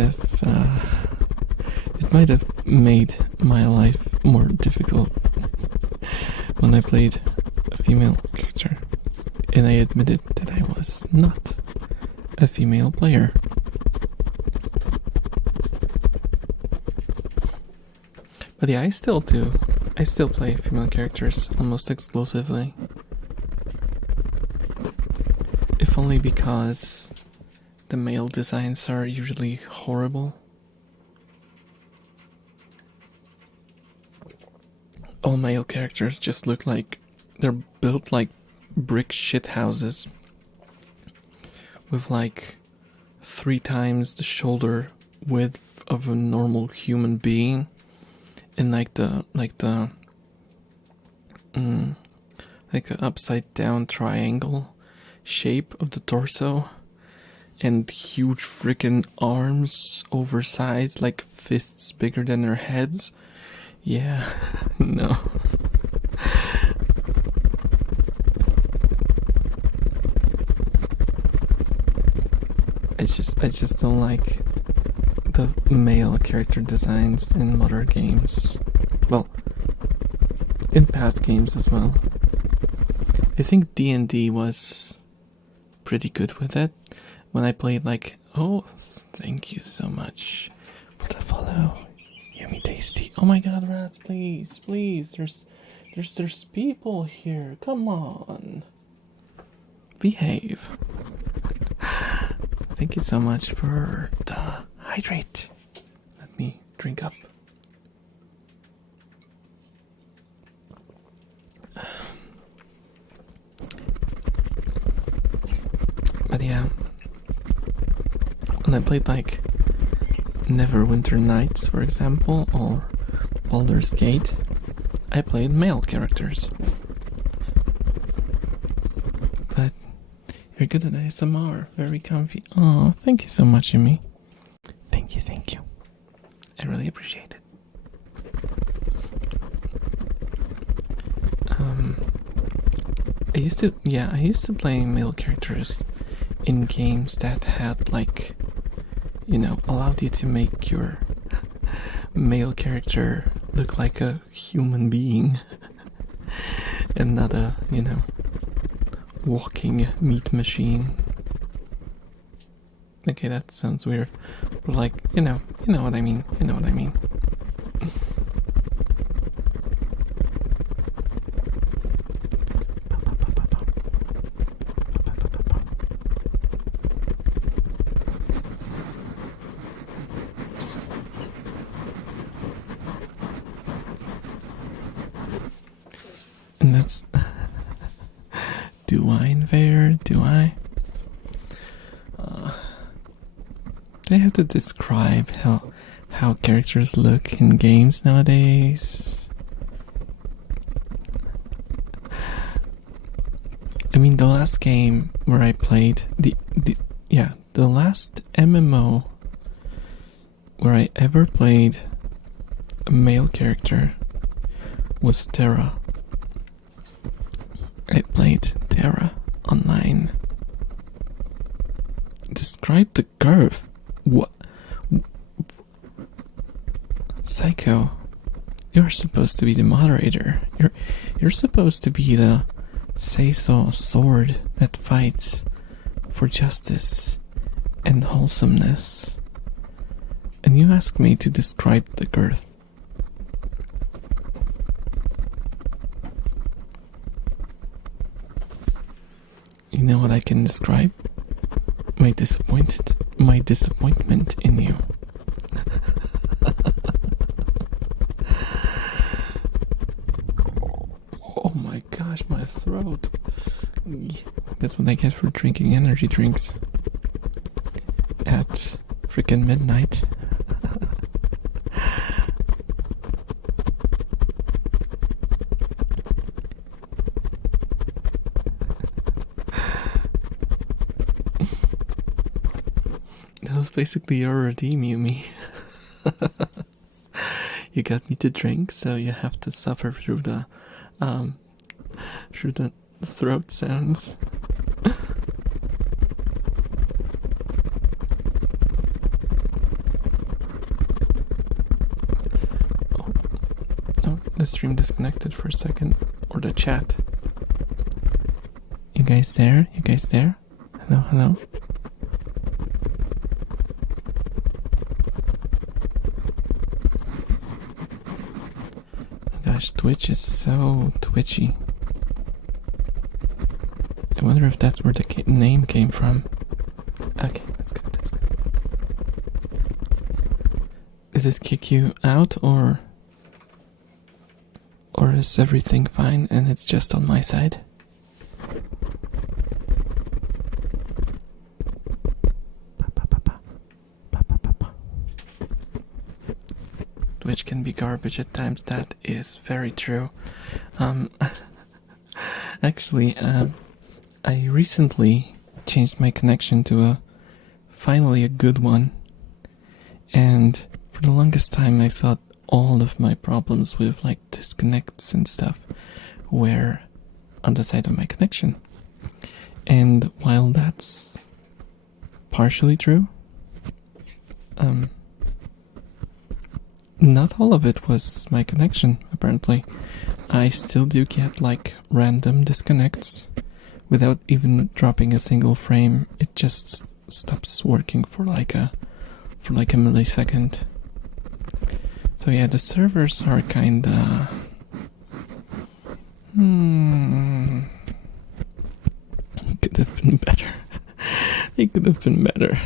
have made my life more difficult when I played a female character, and I admitted that I was not a female player. But yeah, I still play female characters almost exclusively. If only because the male designs are usually horrible. All male characters just look like they're built like brick shit houses with like 3 times the shoulder width of a normal human being, and like the upside down triangle shape of the torso, and huge freaking arms, oversized, like fists bigger than their heads. Yeah, no. I just don't like the male character designs in modern games. Well, in past games as well. I think D&D was pretty good with it. When I played thank you so much for the follow. Yummy tasty. Oh my god, rats, please. There's people here. Come on. Behave. Thank you so much for the hydrate. Let me drink up. But yeah, when I played Neverwinter Nights, for example, or Baldur's Gate, I played male characters. But you're good at ASMR, very comfy. Oh, thank you so much, Yumi. Thank you. I really appreciate it. I used to play male characters in games that had allowed you to make your male character look like a human being and not a, walking meat machine. Okay, that sounds weird, but you know what I mean. And that's do I invader? Do I? I have to describe how characters look in games nowadays. I mean, the last game where I played the last MMO where I ever played a male character was Terra. I played Terra online. Describe the curve. What? Psycho. You're supposed to be the moderator. You're supposed to be the say-so sword that fights for justice and wholesomeness. And you ask me to describe the girth. You know what I can describe? My disappointment in you. Oh my gosh, my throat. That's what I get for drinking energy drinks at freaking midnight. That was basically your redeem, Yumi. You got me to drink, so you have to suffer um, through the throat sounds. Oh, the stream disconnected for a second, or the chat. You guys there? You guys there? Hello, hello. Gosh, Twitch is so twitchy. I wonder if that's where the name came from. Okay, that's good, that's good. Did it kick you out, or is everything fine and it's just on my side? Twitch can be garbage at times. That is very true. Actually, I recently changed my connection to finally a good one, and for the longest time I thought all of my problems with like disconnects and stuff were on the side of my connection. And while that's partially true, not all of it was my connection, apparently. I still do get like random disconnects without even dropping a single frame. It just stops working for like a millisecond. So yeah, the servers are kinda could have been better. They could have been better.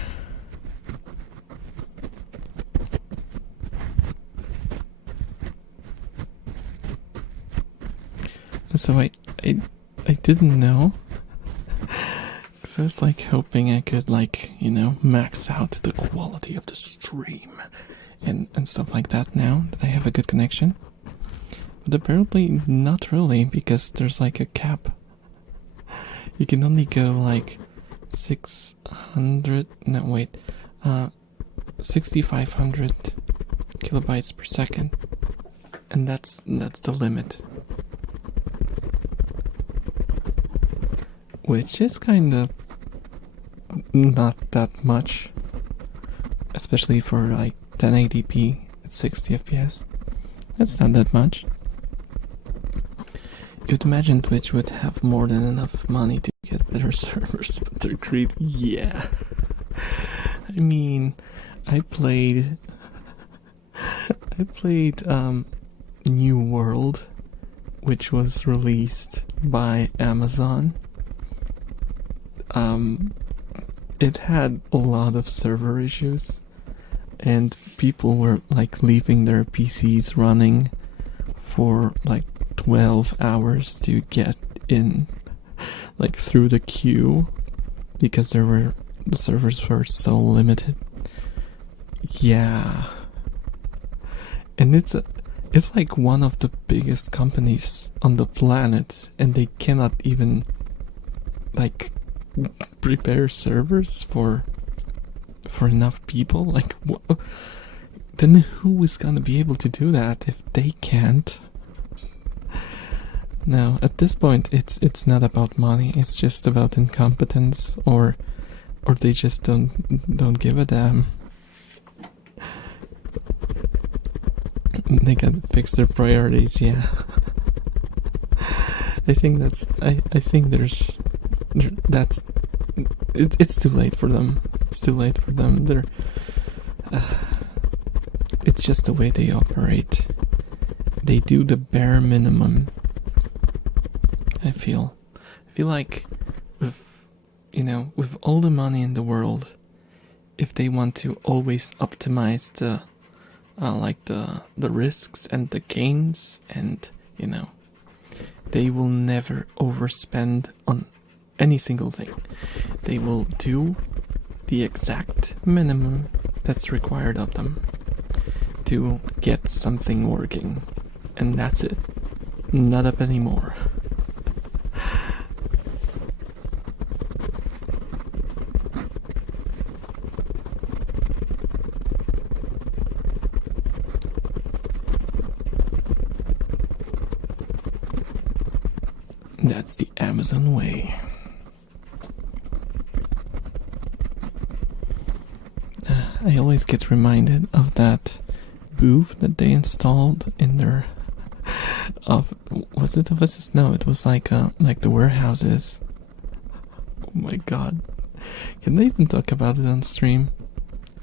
So I didn't know, because I was like hoping I could like, max out the quality of the stream and stuff like that now that I have a good connection. But apparently not really, because there's like a cap. You can only go like 6,500 kilobytes per second, and that's the limit. Which is kinda not that much, especially for like 1080p at 60 FPS. That's not that much. You'd imagine Twitch would have more than enough money to get better servers, but they're greedy. Yeah. I mean, I played New World, which was released by Amazon. It had a lot of server issues, and people were like leaving their PCs running for like 12 hours to get in, like through the queue, because the servers were so limited. Yeah. And it's like one of the biggest companies on the planet, and they cannot even like prepare servers for enough people. Like, then who is gonna be able to do that if they can't? No, at this point it's not about money. It's just about incompetence, or they just don't give a damn. They gotta fix their priorities. Yeah. I think that's it's too late for them. It's too late for them. It's just the way they operate. They do the bare minimum. I feel like with all the money in the world, if they want to always optimize the risks and the gains, and they will never overspend on any single thing. They will do the exact minimum that's required of them to get something working, and that's it. Not up anymore. That's the Amazon way. I always get reminded of that booth that they installed in their was it offices? No, it was like the warehouses. Oh my god. Can I even talk about it on stream?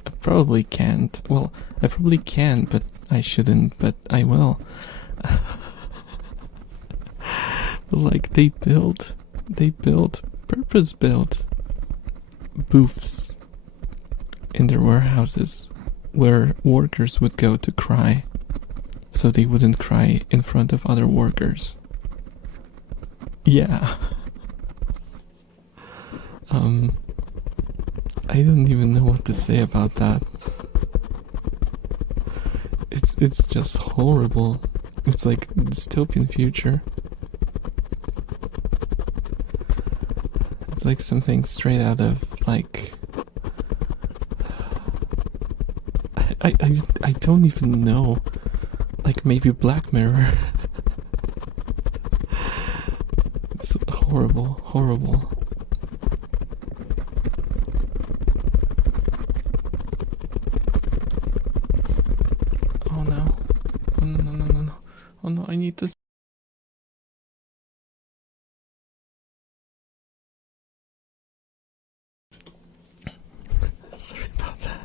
I probably can't. Well, I probably can, but I shouldn't, but I will. Like they built purpose-built booths in their warehouses where workers would go to cry, so they wouldn't cry in front of other workers. Yeah. I don't even know what to say about that. It's just horrible. It's like a dystopian future. It's like something straight out of like I don't even know. Like maybe Black Mirror. It's horrible, horrible. Oh no. Oh no, no, no, no, no. Oh no, I need this. Sorry about that.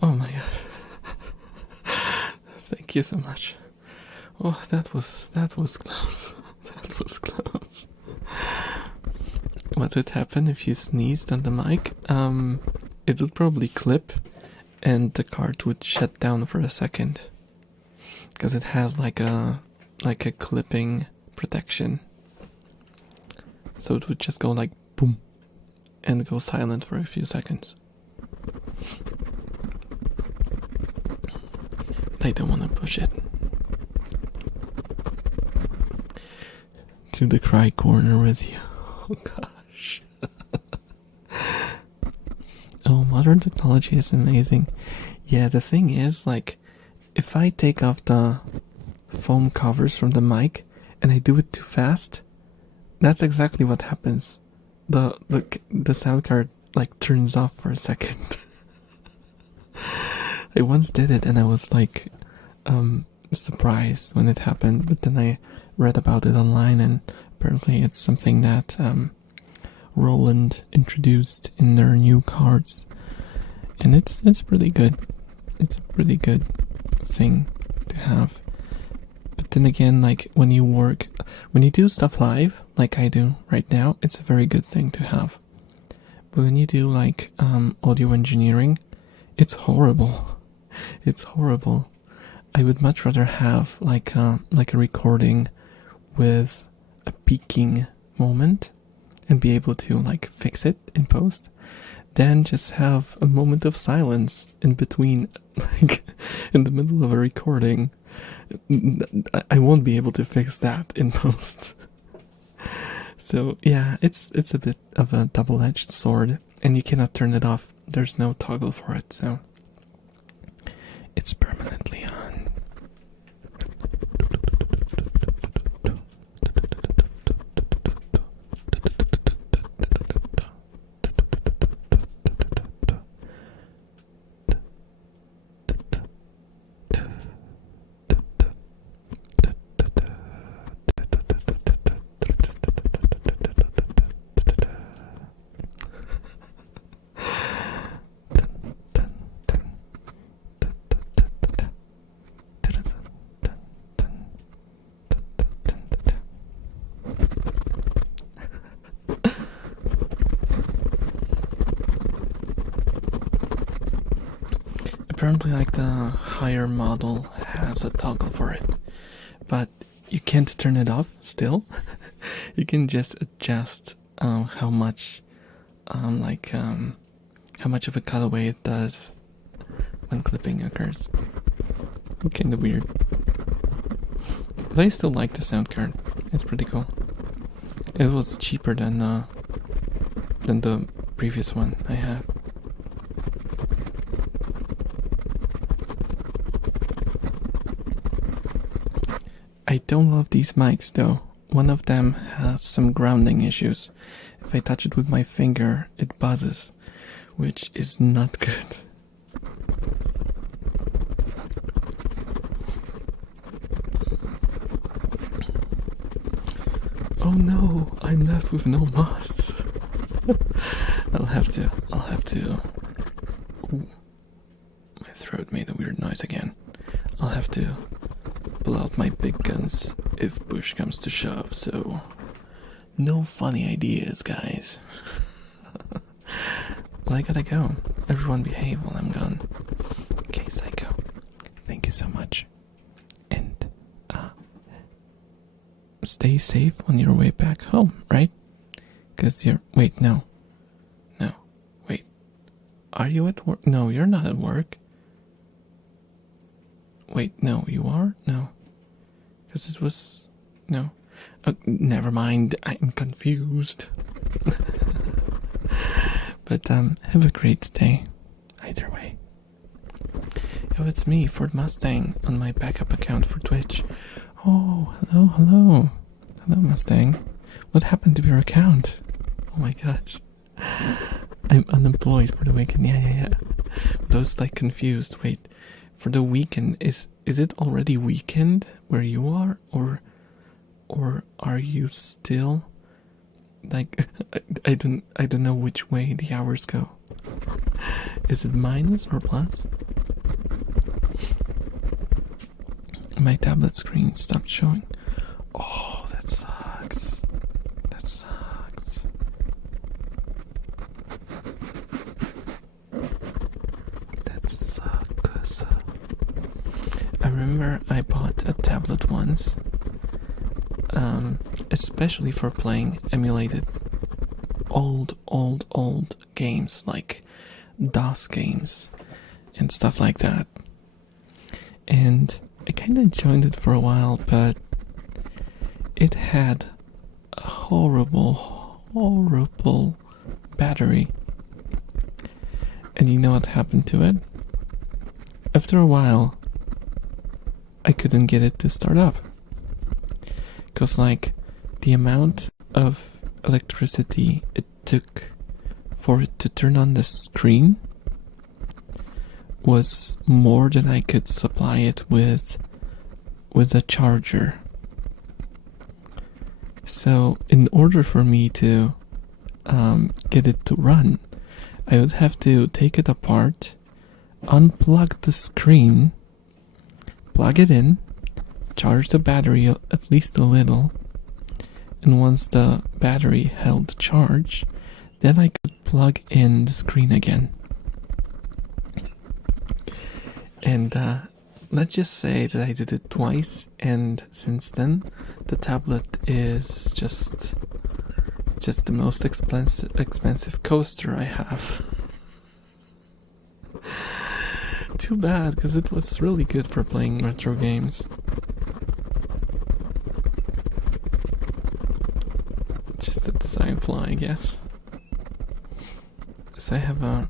Oh my god. Thank you so much. Oh, that was close. That was close. What would happen if you sneezed on the mic? It would probably clip and the card would shut down for a second. Because it has like a clipping protection. So it would just go like boom and go silent for a few seconds. I don't want to push it to the cry corner with you. Oh gosh. Oh, modern technology is amazing. Yeah, the thing is, like, if I take off the foam covers from the mic and I do it too fast, that's exactly what happens. The sound card like turns off for a second. I once did it and I was like surprised when it happened, but then I read about it online and apparently it's something that Roland introduced in their new cards, and it's pretty good. It's a pretty good thing to have. But then again, like when you do stuff live, like I do right now, it's a very good thing to have. But when you do like audio engineering, it's horrible. It's horrible. I would much rather have like a recording with a peaking moment and be able to like fix it in post than just have a moment of silence in between, like in the middle of a recording. I won't be able to fix that in post. So yeah, it's a bit of a double-edged sword, and you cannot turn it off. There's no toggle for it, so it's permanently on. Apparently, like the higher model has a toggle for it, but you can't turn it off still. You can just adjust how much of a cutaway it does when clipping occurs. Kinda weird. But I still like the sound card. It's pretty cool. It was cheaper than the previous one I had. I don't love these mics though. One of them has some grounding issues. If I touch it with my finger, it buzzes, which is not good. Oh no, I'm left with no mods. I'll have to. Ooh, my throat made a weird noise again. I'll have to pull out my big guns if push comes to shove, so no funny ideas, guys. Well, I gotta go. Everyone behave while I'm gone. Okay, Psycho. Thank you so much. And, stay safe on your way back home, right? Because wait, no. Wait. Are you at work? No, you're not at work. Wait, no, you are? No. Because it was... No. Never mind, I'm confused. But, have a great day. Either way. Yo, it's me, Ford Mustang, on my backup account for Twitch. Oh, hello. Hello, Mustang. What happened to your account? Oh my gosh. I'm unemployed for the weekend. Yeah. But I was like confused. Wait, for the weekend, is it already weekend where you are? Or are you still like I don't know which way the hours go. Is it minus or plus? My tablet screen stopped showing. Oh, that sucks. That sucks. That sucks. I remember I bought a tablet once, especially for playing emulated old games like DOS games and stuff like that. And I kind of enjoyed it for a while, but it had a horrible battery. And you know what happened to it? After a while, I couldn't get it to start up. Because, like, the amount of electricity it took for it to turn on the screen was more than I could supply it with a charger. So in order for me to get it to run, I would have to take it apart, unplug the screen, plug it in, charge the battery at least a little, and once the battery held charge, then I could plug in the screen again. And let's just say that I did it twice, and since then the tablet is just the most expensive coaster I have. Too bad, because it was really good for playing retro games. Just a design flaw, I guess. So I have a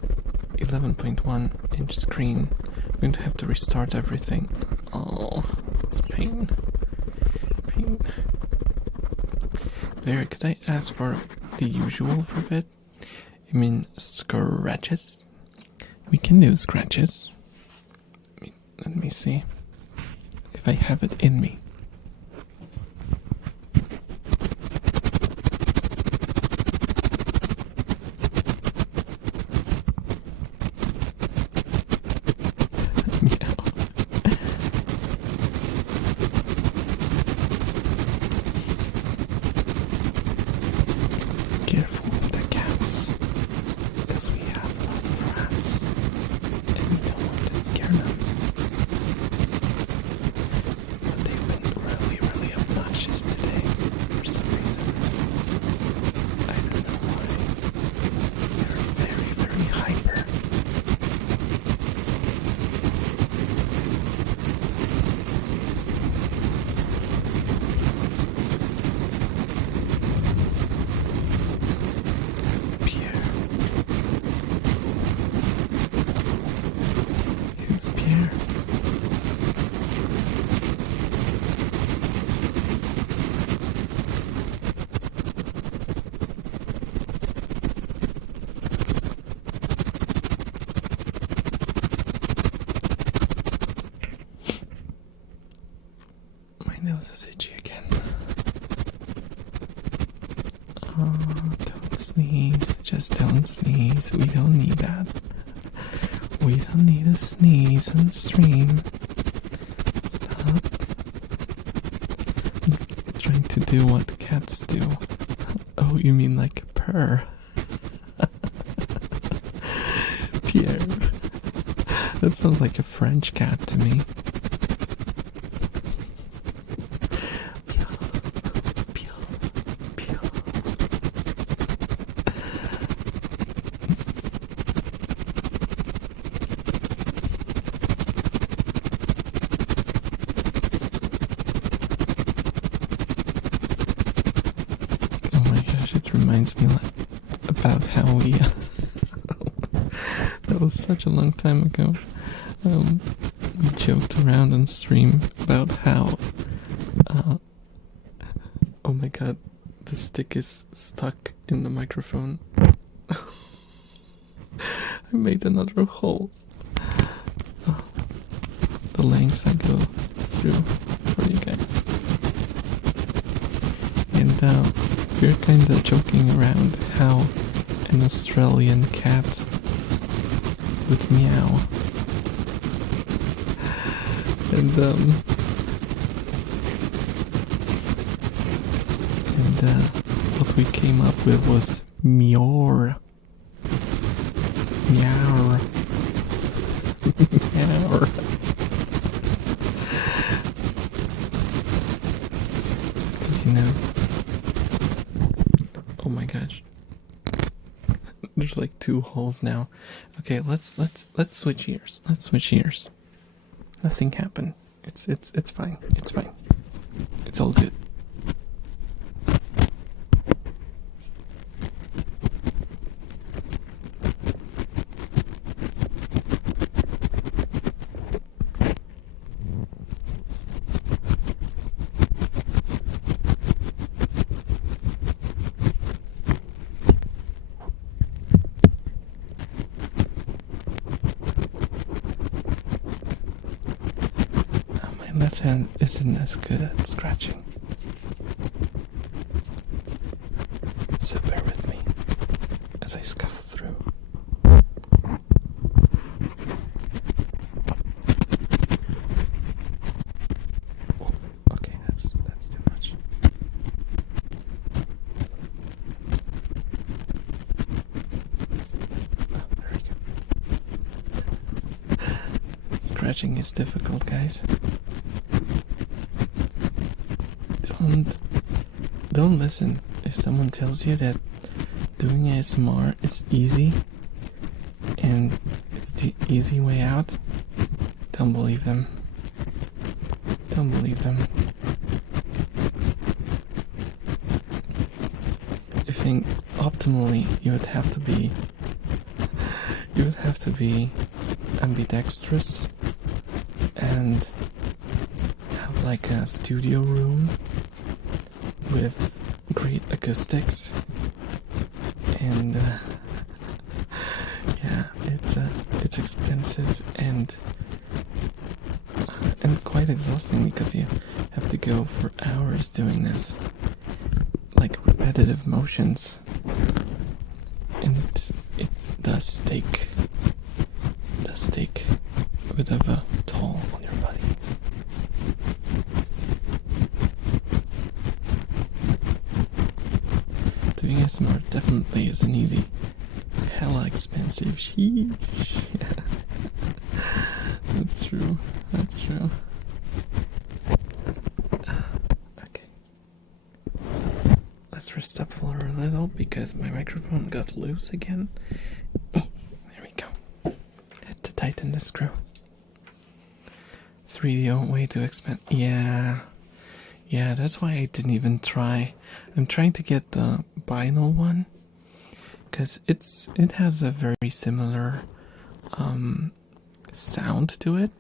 11.1 inch screen. I'm going to have to restart everything. Oh, it's pain. Barry, could I ask for the usual for a bit? You mean scratches? We can do scratches. Let me see if I have it in me. Careful with the cats, because we have a lot of rats, and we don't want to scare them. But they've been that was a sitchy again. Oh, don't sneeze. Just don't sneeze. We don't need that. We don't need a sneeze on the stream. Stop. I'm trying to do what cats do. Oh, you mean like purr? Pierre. That sounds like a French cat to me. Reminds me about how we that was such a long time ago. We joked around on stream about how oh my god, the stick is stuck in the microphone. I made another hole. The lengths I go through for you guys. And we're kind of joking around how an Australian cat would meow. And what we came up with was meow. Meow. Meow. Because you know, oh my gosh. There's like 2 holes now. Okay, let's switch ears. Let's switch ears. Nothing happened. It's fine. It's fine. It's all good. Left hand isn't as good at scratching, so bear with me as I scuff through. Oh, okay, that's too much. Oh, there we go. Scratching is difficult, guys. Don't listen if someone tells you that doing ASMR is easy and it's the easy way out. Don't believe them. Don't believe them. I think optimally you would have to be ambidextrous and have like a studio room with great acoustics, and yeah, it's expensive and quite exhausting because you have to go for hours doing this, like repetitive motions, and it does take a bit of a toll on your body. Doing ASMR definitely isn't easy. Hella expensive. Sheesh. That's true. That's true. Okay. Let's rest up for a little because my microphone got loose again. There we go. Had to tighten the screw. 3D way to expand. Yeah, that's why I didn't even try. I'm trying to get the Binaural one because it has a very similar sound to it.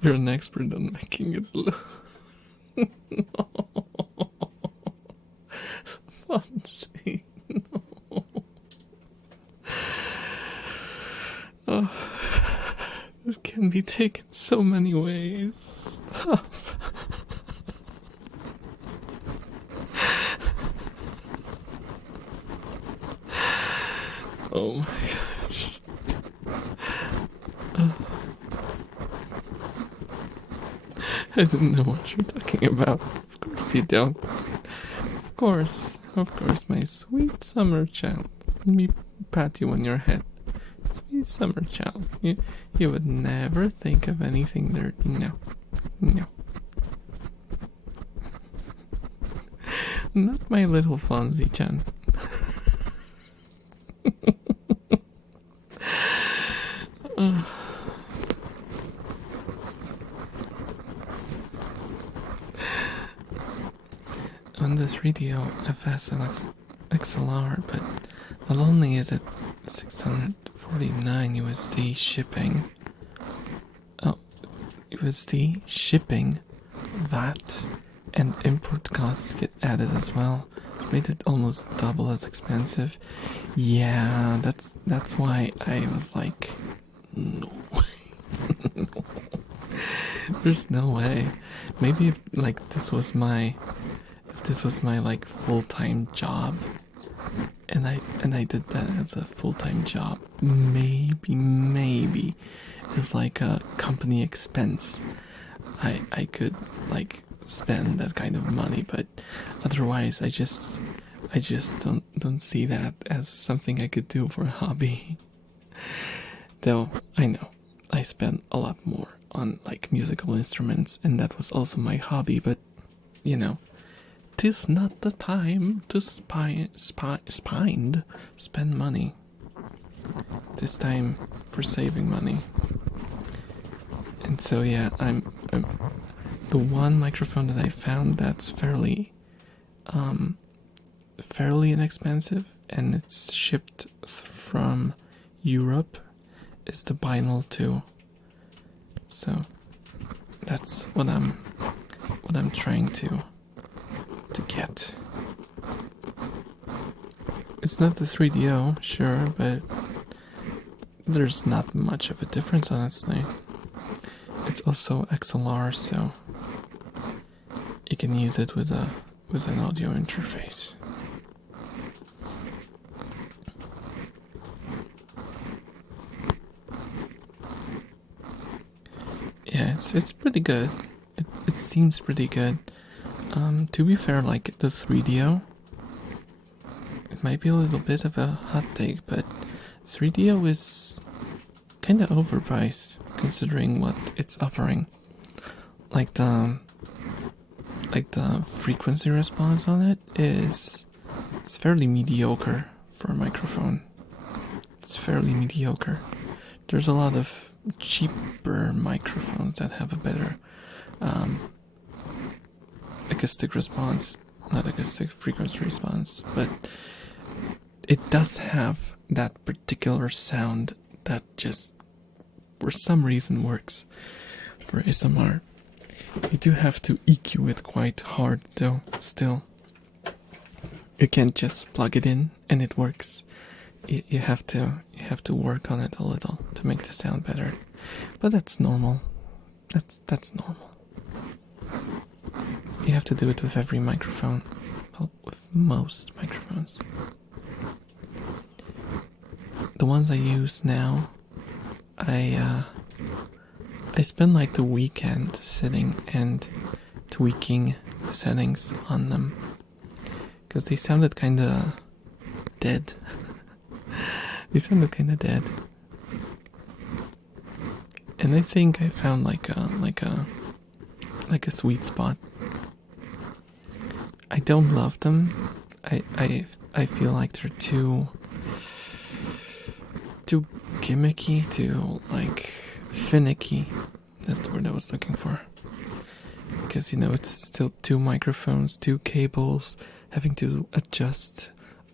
You're an expert on making it low. Fancy. No. Oh, This can be taken so many ways. Stop. Oh my gosh. I didn't know what you're talking about. Of course you don't. Of course, my sweet summer child. Let me pat you on your head. Sweet summer child. You would never think of anything dirty. No. Not my little Fonzie-chan. On this radio FS XLR, but not only is it 649 USD shipping, USD shipping, VAT, and import costs get added as well. It made it almost double as expensive. Yeah, that's why I was like, no. There's no way. Maybe if this was my like full-time job, and I did that as a full-time job, maybe it's like a company expense. I could like spend that kind of money, but otherwise I just don't see that as something I could do for a hobby. Though I know I spend a lot more on like musical instruments, and that was also my hobby, but you know, 'tis not the time to spend money. 'Tis time for saving money. And so yeah, I'm the one microphone that I found that's fairly inexpensive, and it's shipped from Europe, is the Binaural 2. So that's what I'm trying to get. It's not the 3DO, sure, but there's not much of a difference, honestly. It's also XLR, so you can use it with an audio interface. Yeah, it's pretty good. It seems pretty good. To be fair, like the 3DO, it might be a little bit of a hot take, but 3DO is kind of overpriced considering what it's offering. Like the frequency response on it it's fairly mediocre for a microphone. It's fairly mediocre. There's a lot of cheaper microphones that have a better acoustic response, not acoustic frequency response, but it does have that particular sound that just for some reason works for ASMR. You do have to EQ it quite hard though, still. You can't just plug it in and it works. You have to work on it a little to make the sound better. But that's normal. That's normal. You have to do it with every microphone. Well, with most microphones. The ones I use now, I spend like the weekend sitting and tweaking the settings on them, because they sounded kinda dead. They sounded kinda dead. And I think I found like a sweet spot. I don't love them. I feel like they're too gimmicky, too like finicky. That's the word I was looking for. Because it's still two microphones, two cables, having to adjust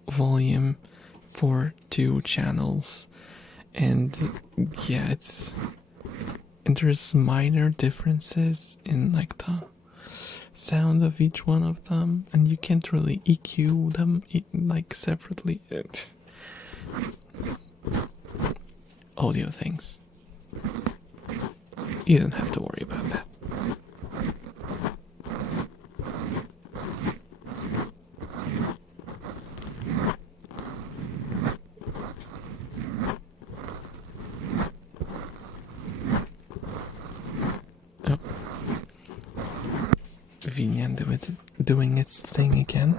volume for two channels, and yeah, and there's minor differences in like the sound of each one of them, and you can't really EQ them like separately. Audio things. You don't have to worry about that. Oh. Vinyan doing its thing again.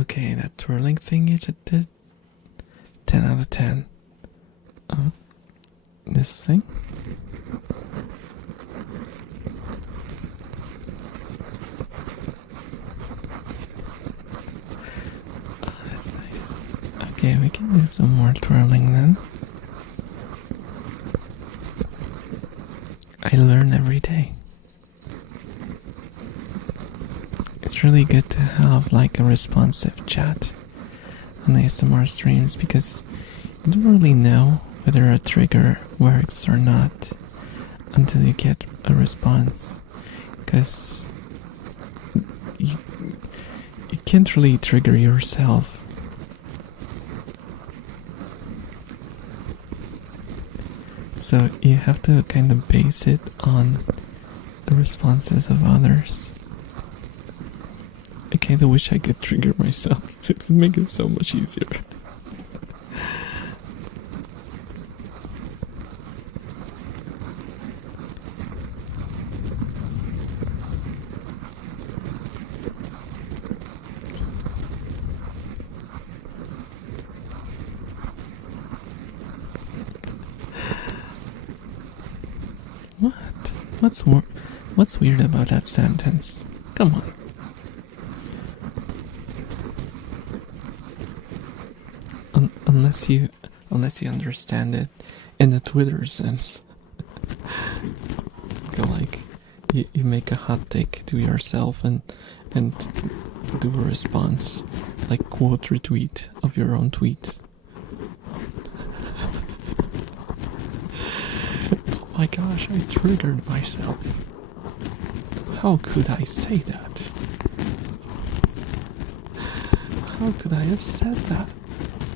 Okay, that twirling thing you just did, 10 out of 10. This thing? Oh, that's nice. Okay, we can do some more twirling then. I learn every day. It's really good to have like a responsive chat on the ASMR streams because you don't really know whether a trigger works or not until you get a response, because you can't really trigger yourself. So you have to kind of base it on the responses of others. I kind of wish I could trigger myself. It would make it so much easier. What? What's weird about that sentence? Come on. Unless you understand it in the Twitter sense. Like you make a hot take to yourself and do a response, like quote retweet of your own tweet. Oh my gosh, I triggered myself. How could I say that? How could I have said that?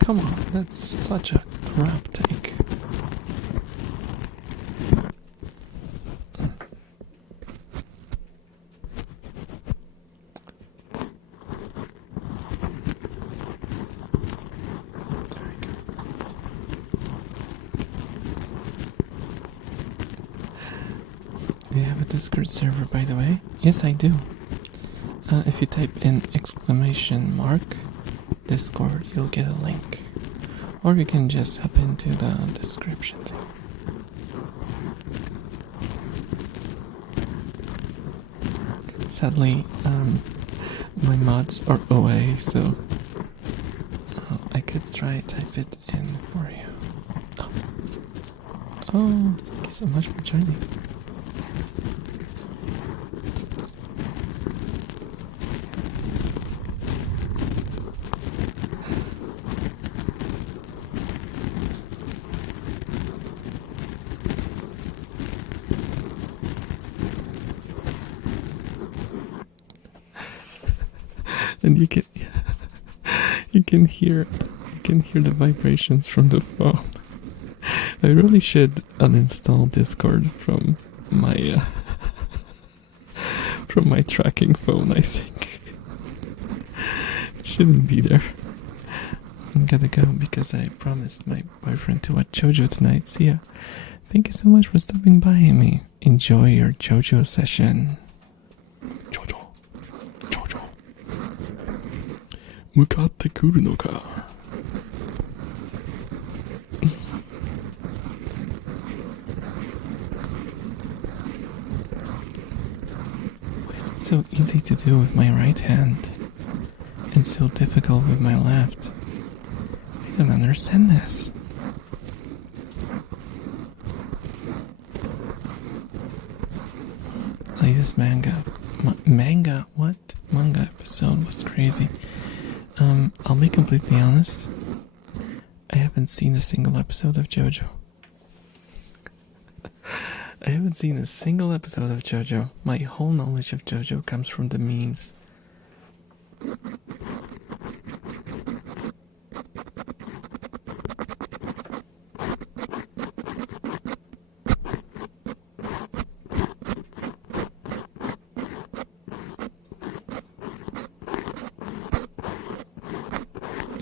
Come on, that's such a crap take. Do you have a Discord server, by the way? Yes, I do. If you type in exclamation mark Discord, you'll get a link. Or you can just hop into the description thing. Sadly, my mods are away, so I could try type it in for you. Oh, thank you so much for joining. And you can hear the vibrations from the phone. I really should uninstall Discord from my tracking phone. I think it shouldn't be there. I'm gonna go because I promised my boyfriend to watch JoJo tonight. See ya. Thank you so much for stopping by, Amy. Enjoy your JoJo session. JoJo. 向かってくるのか Why is it so easy to do with my right hand and so difficult with my left? I don't understand this. Like this manga Manga? What? Manga episode was crazy. I'll be completely honest. I haven't seen a single episode of JoJo. I haven't seen a single episode of JoJo. My whole knowledge of JoJo comes from the memes.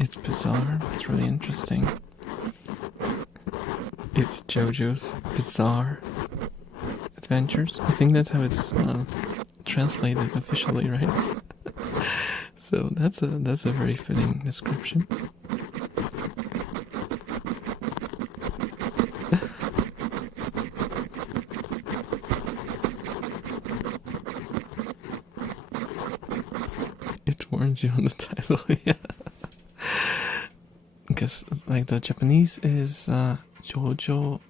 It's bizarre, it's really interesting. It's JoJo's Bizarre Adventures. I think that's how it's translated officially, right? So that's a very fitting description. It warns you on the title, yeah. Because like the Japanese is JoJo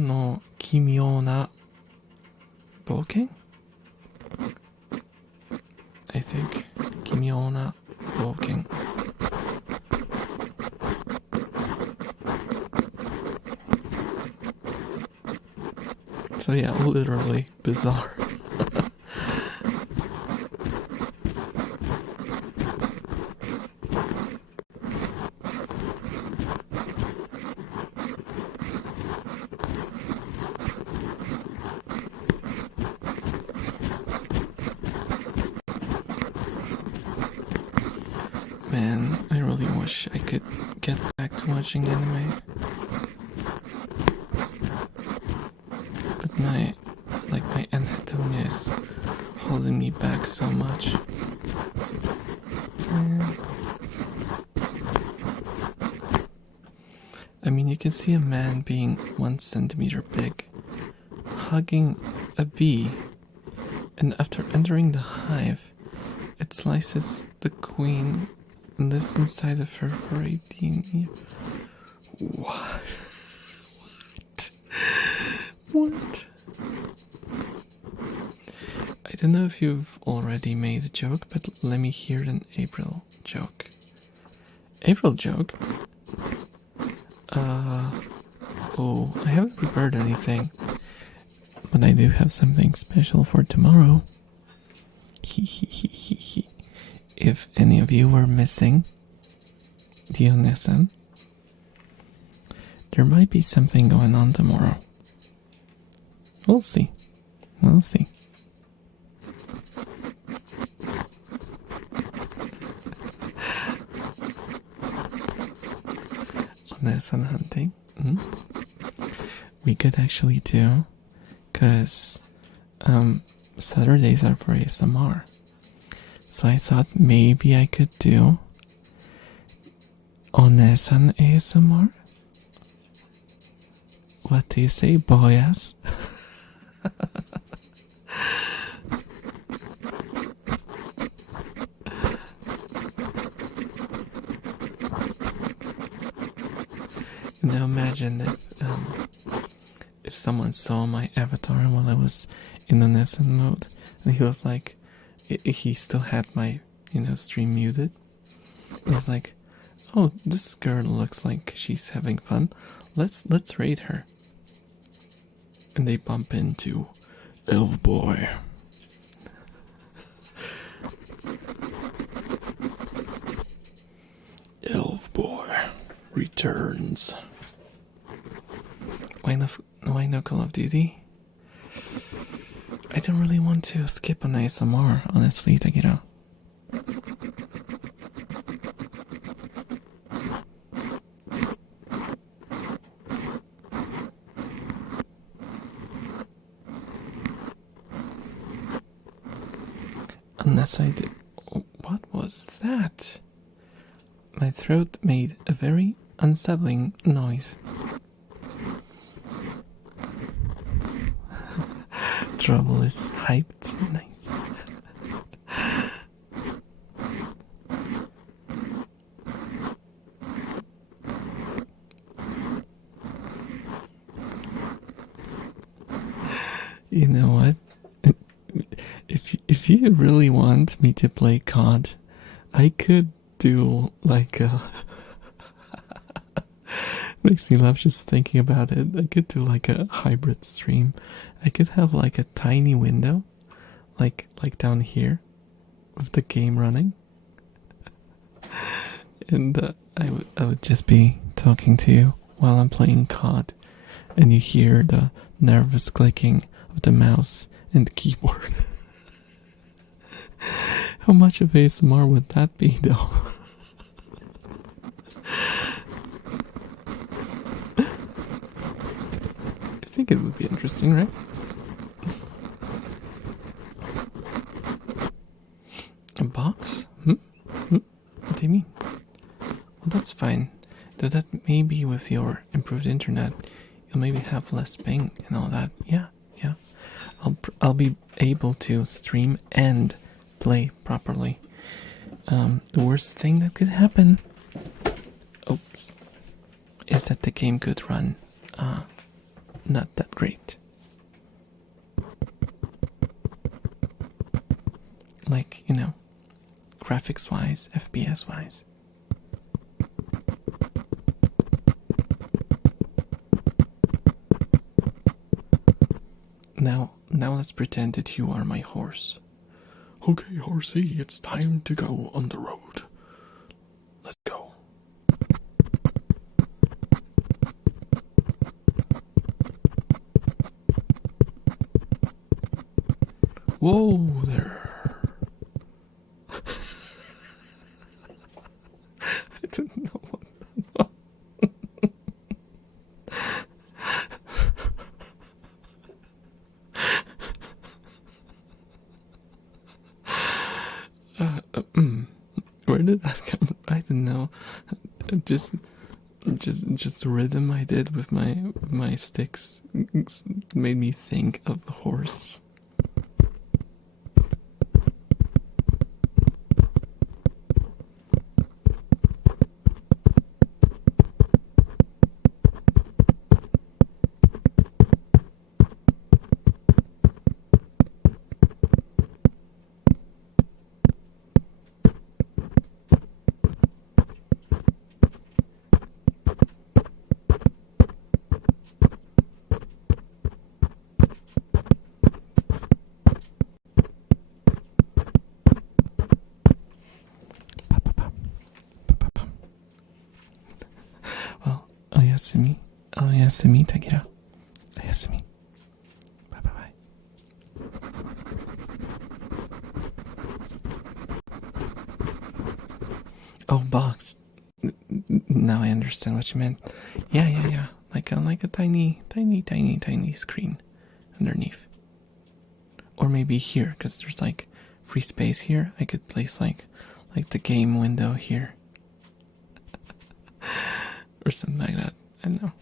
no Kimio na Boken? I think Kimio na Boken. So yeah, literally bizarre. Man, I really wish I could get back to watching anime. But my anatomy is holding me back so much. I mean, you can see a man being 1 centimeter big, hugging a bee, and after entering the hive, it slices the queen and lives inside of her for 18 years. What? What? I don't know if you've already made a joke, but let me hear an April joke. April joke? Oh, I haven't prepared anything, but I do have something special for tomorrow. If any of you were missing Dionesan, there might be something going on tomorrow. We'll see. We'll see. Onesan hunting? We could actually do, because Saturdays are for ASMR. So I thought maybe I could do Onesan ASMR? What do you say, boyas? Now imagine if someone saw my avatar while I was in Onesan mode, and he was like, he still had my, stream muted. I was like, oh, this girl looks like she's having fun. Let's raid her. And they bump into Elf Boy. Elf Boy returns. Why no Call of Duty? I don't really want to skip an ASMR, honestly, Takira. Unless I did. What was that? My throat made a very unsettling noise. Trouble is hyped. Nice. You know what? if you really want me to play COD, I could do like a makes me laugh just thinking about it. I could do like a hybrid stream. I could have like a tiny window, like down here, with the game running, and I would just be talking to you while I'm playing COD, and you hear the nervous clicking of the mouse and the keyboard. How much of ASMR would that be, though? I think it would be interesting, right? A box? What do you mean? Well, that's fine. Though that maybe with your improved internet, you'll maybe have less ping and all that. Yeah. I'll be able to stream and play properly. The worst thing that could happen, oops, is that the game could run not that great. Like, graphics wise, FPS wise. Now let's pretend that you are my horse. Okay, horsey, it's time to go on the road. Let's go. Whoa there. I didn't know what that was. Where did that come from? I don't know. Just the rhythm I did with my sticks made me think of the horse. Oyasumi, Tagira. Oyasumi. Bye. Oh, box. Now I understand what you meant. Yeah. Like a tiny screen underneath. Or maybe here, because there's like free space here. I could place like the game window here. Or something like that. I don't know.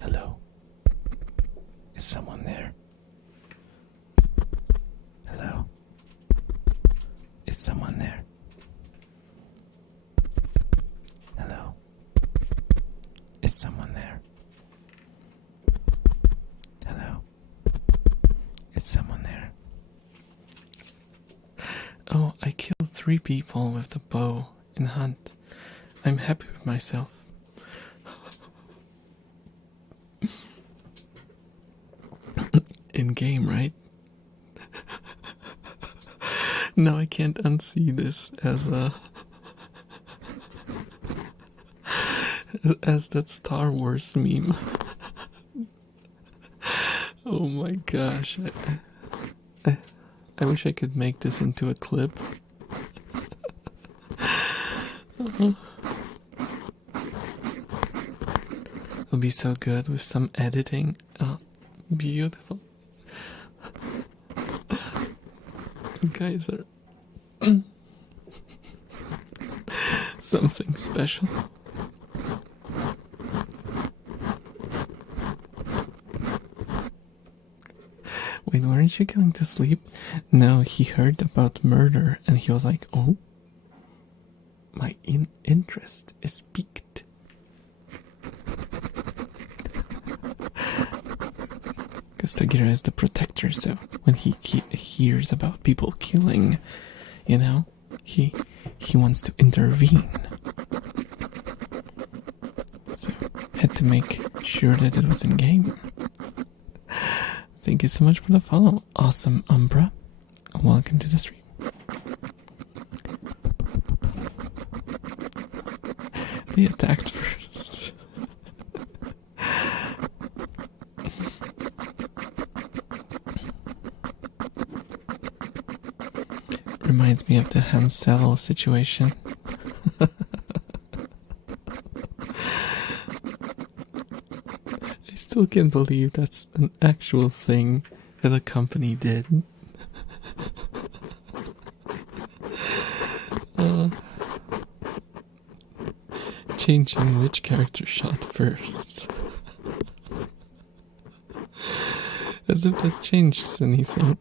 Hello? Is someone there? Hello? Is someone there? Hello? Is someone there? Hello? Is someone there? Oh, I killed 3 people with the bow in Hunt. I'm happy with myself. In game, right? No, I can't unsee this as that Star Wars meme. Oh my gosh. I wish I could make this into a clip. It'll be so good with some editing. Oh, beautiful. You guys are something special. Wait, weren't you going to sleep? No, he heard about murder and he was like, oh, my interest is piqued. Because Tagira is the protector, so when he hears about people killing, you know, he wants to intervene. So had to make sure that it was in game. Thank you so much for the follow, awesome Umbra. Welcome to the stream. They attacked first. Reminds me of the Han Solo situation. I still can't believe that's an actual thing that a company did. Changing which character shot first. As if that changes anything.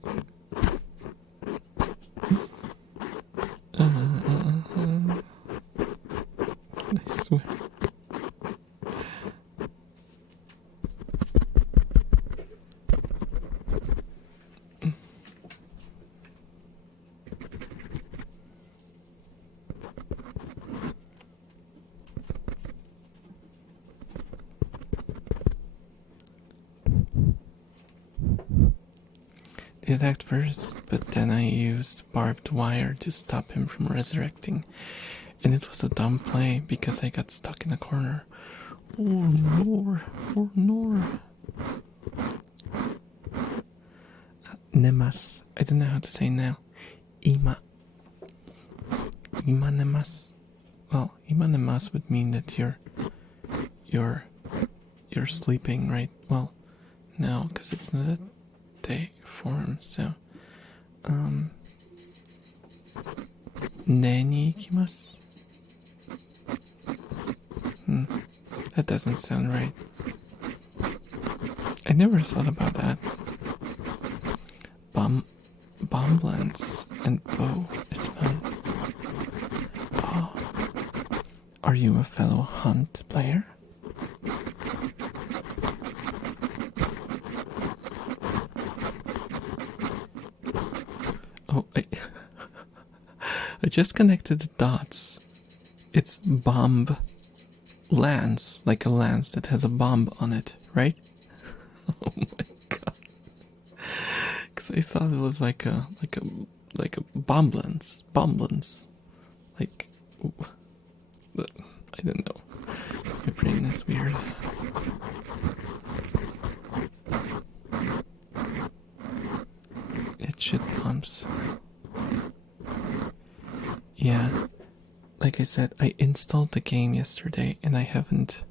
I swear. They attacked first, but then I used barbed wire to stop him from resurrecting. And it was a dumb play because I got stuck in a corner. Oh no, oh no. Nemas. I don't know how to say now. Ima nemas. Well, ima nemas would mean that you're sleeping, right? Well, no, because it's not a day form, so ne ni ikimasu. That doesn't sound right. I never thought about that. Bomb lens and bow is fun. Oh. Are you a fellow Hunt player? Oh, I just connected the dots. It's bomb lance, like a lance that has a bomb on it, right? Oh my god! Because I thought it was like a bomb lance, like I don't know. My brain is weird. It shit pumps. Yeah. Like I said, I installed the game yesterday and I haven't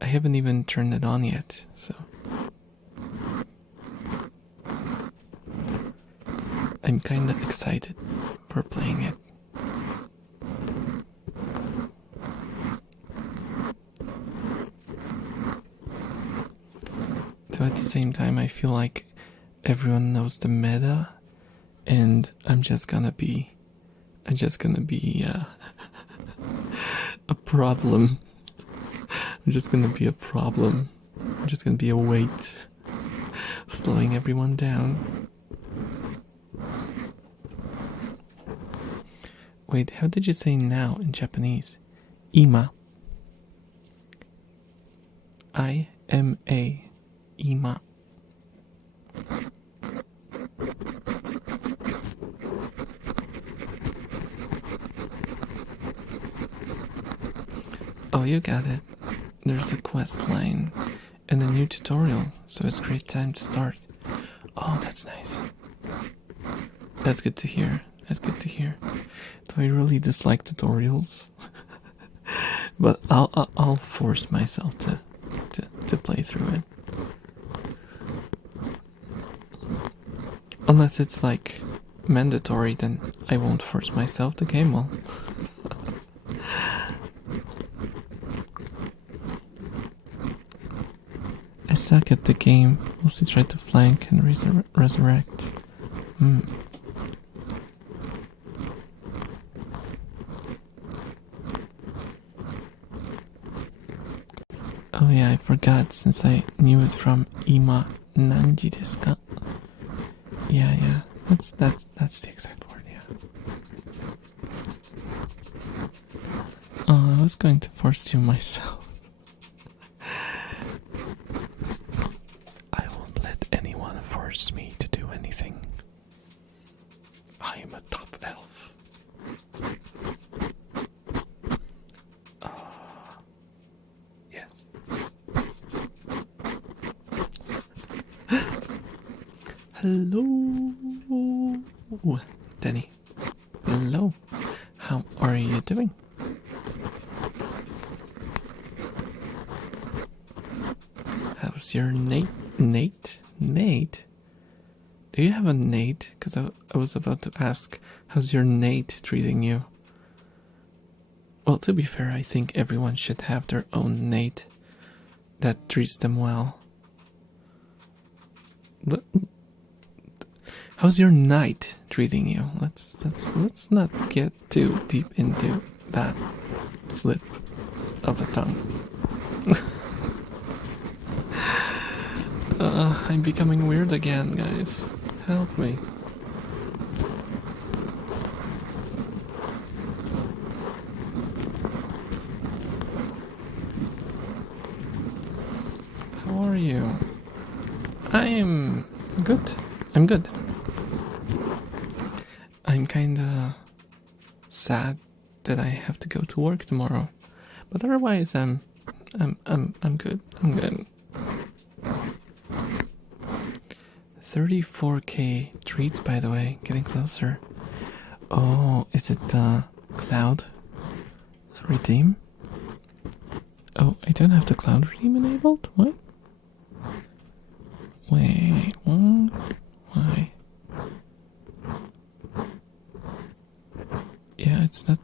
even turned it on yet, so I'm kinda excited for playing it. Though at the same time I feel like everyone knows the meta and I'm just gonna be a problem. I'm just gonna be a problem. I'm just gonna be a weight, slowing everyone down. Wait, how did you say now in Japanese? Ima. I-M-A. Ima. Oh, you got it. There's a quest line and a new tutorial, so it's great time to start. Oh, that's nice. That's good to hear. That's good to hear. Do I really dislike tutorials? But I'll force myself to play through it. Unless it's like mandatory, then I won't force myself. The game will. suck at the game. Mostly try to flank and resurrect. Oh yeah, I forgot since I knew it from Ima Nanji desu ka? Yeah. That's the exact word, yeah. Oh, I was going to force you myself. I won't let anyone force me to do anything. I am a top elf. Yes. Hello, Danny. Hello. How are you doing? How's your Nate? Do you have a Nate? Because I was about to ask, how's your Nate treating you? Well, to be fair, I think everyone should have their own Nate that treats them well. How's your knight treating you? Let's not get too deep into that slip of a tongue. I'm becoming weird again, guys. Help me. How are you? I'm good. I'm good. I'm kinda sad that I have to go to work tomorrow, but otherwise I'm good. I'm good. 34k treats, by the way, getting closer. Oh, is it cloud redeem? Oh, I don't have the cloud redeem enabled? What? Wait, what? Why? Yeah, it's not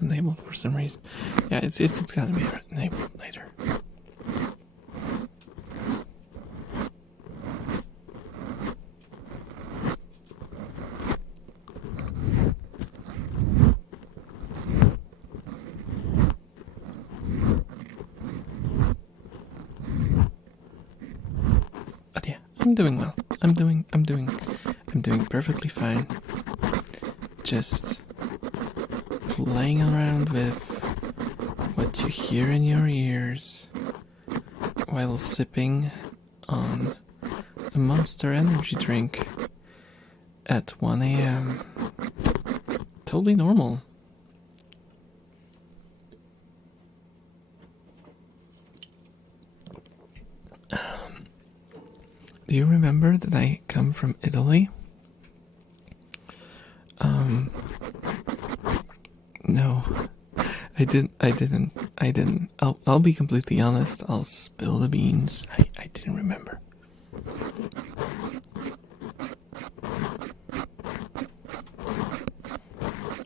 enabled for some reason. Yeah, it's gotta be enabled later. But yeah, I'm doing well. I'm doing perfectly fine. Just playing around with what you hear in your ears while sipping on a Monster energy drink at 1 a.m. Totally normal. Do you remember that I come from Italy? No, I didn't. I'll be completely honest. I'll spill the beans. I didn't remember.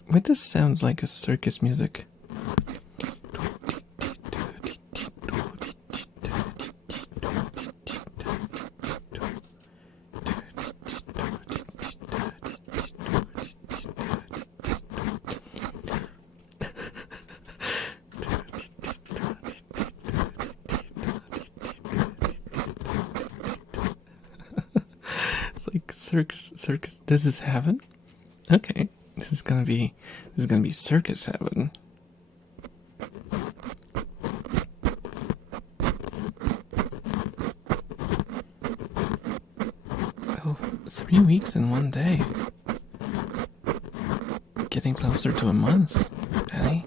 Why this sounds like a circus music? Like circus. This is heaven. Okay, this is gonna be circus heaven. Well, 3 weeks in 1 day. Getting closer to a month, Danny.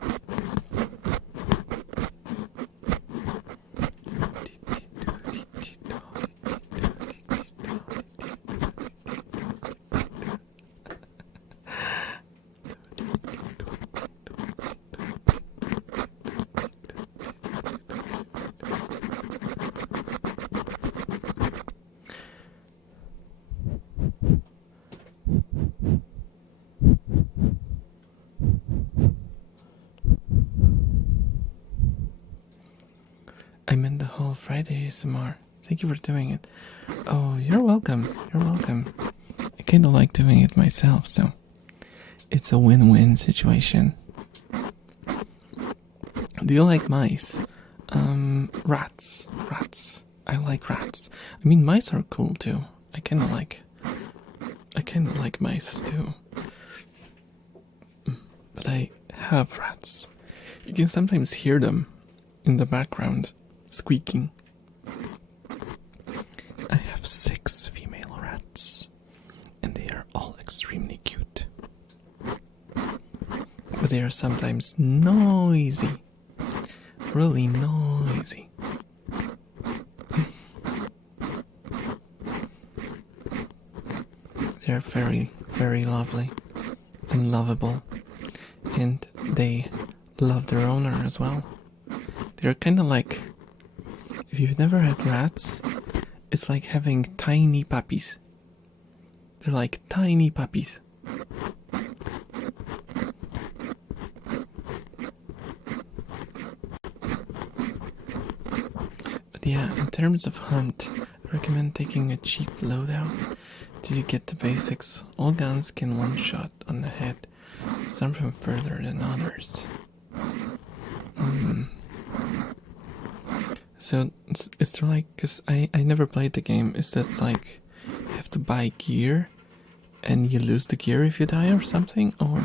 I'm in the whole Friday ASMR. Thank you for doing it. Oh, you're welcome. You're welcome. I kind of like doing it myself, so it's a win-win situation. Do you like mice? Rats. Rats. I like rats. I mean, mice are cool too. I kind of like mice too. But I have rats. You can sometimes hear them in the background squeaking. I have 6 female rats, and they are all extremely cute. But they are sometimes noisy. Really noisy. They're very, very lovely and lovable. And they love their owner as well. They're kind of like, if you've never had rats, it's like having tiny puppies. They're like tiny puppies. But yeah, in terms of hunt, I recommend taking a cheap loadout till you get the basics. All guns can one shot on the head, some from further than others. So is there like, because I never played the game, is that like you have to buy gear and you lose the gear if you die or something, or?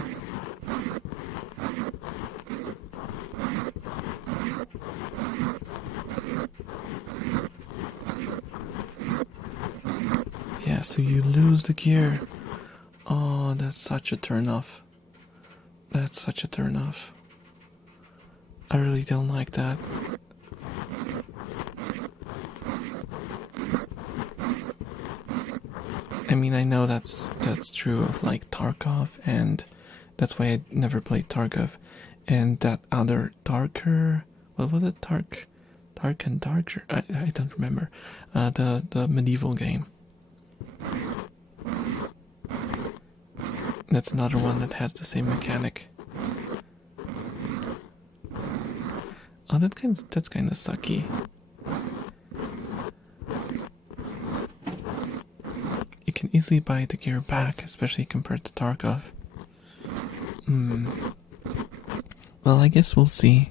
Yeah, so you lose the gear. Oh, that's such a turn off. That's such a turn off. I really don't like that. I mean, I know that's true of like Tarkov, and that's why I never played Tarkov. And that other Darker, what was it? Dark and Darker. I don't remember. The medieval game. That's another one that has the same mechanic. Oh, that's kind of sucky. You can easily buy the gear back, especially compared to Tarkov. Well, I guess we'll see.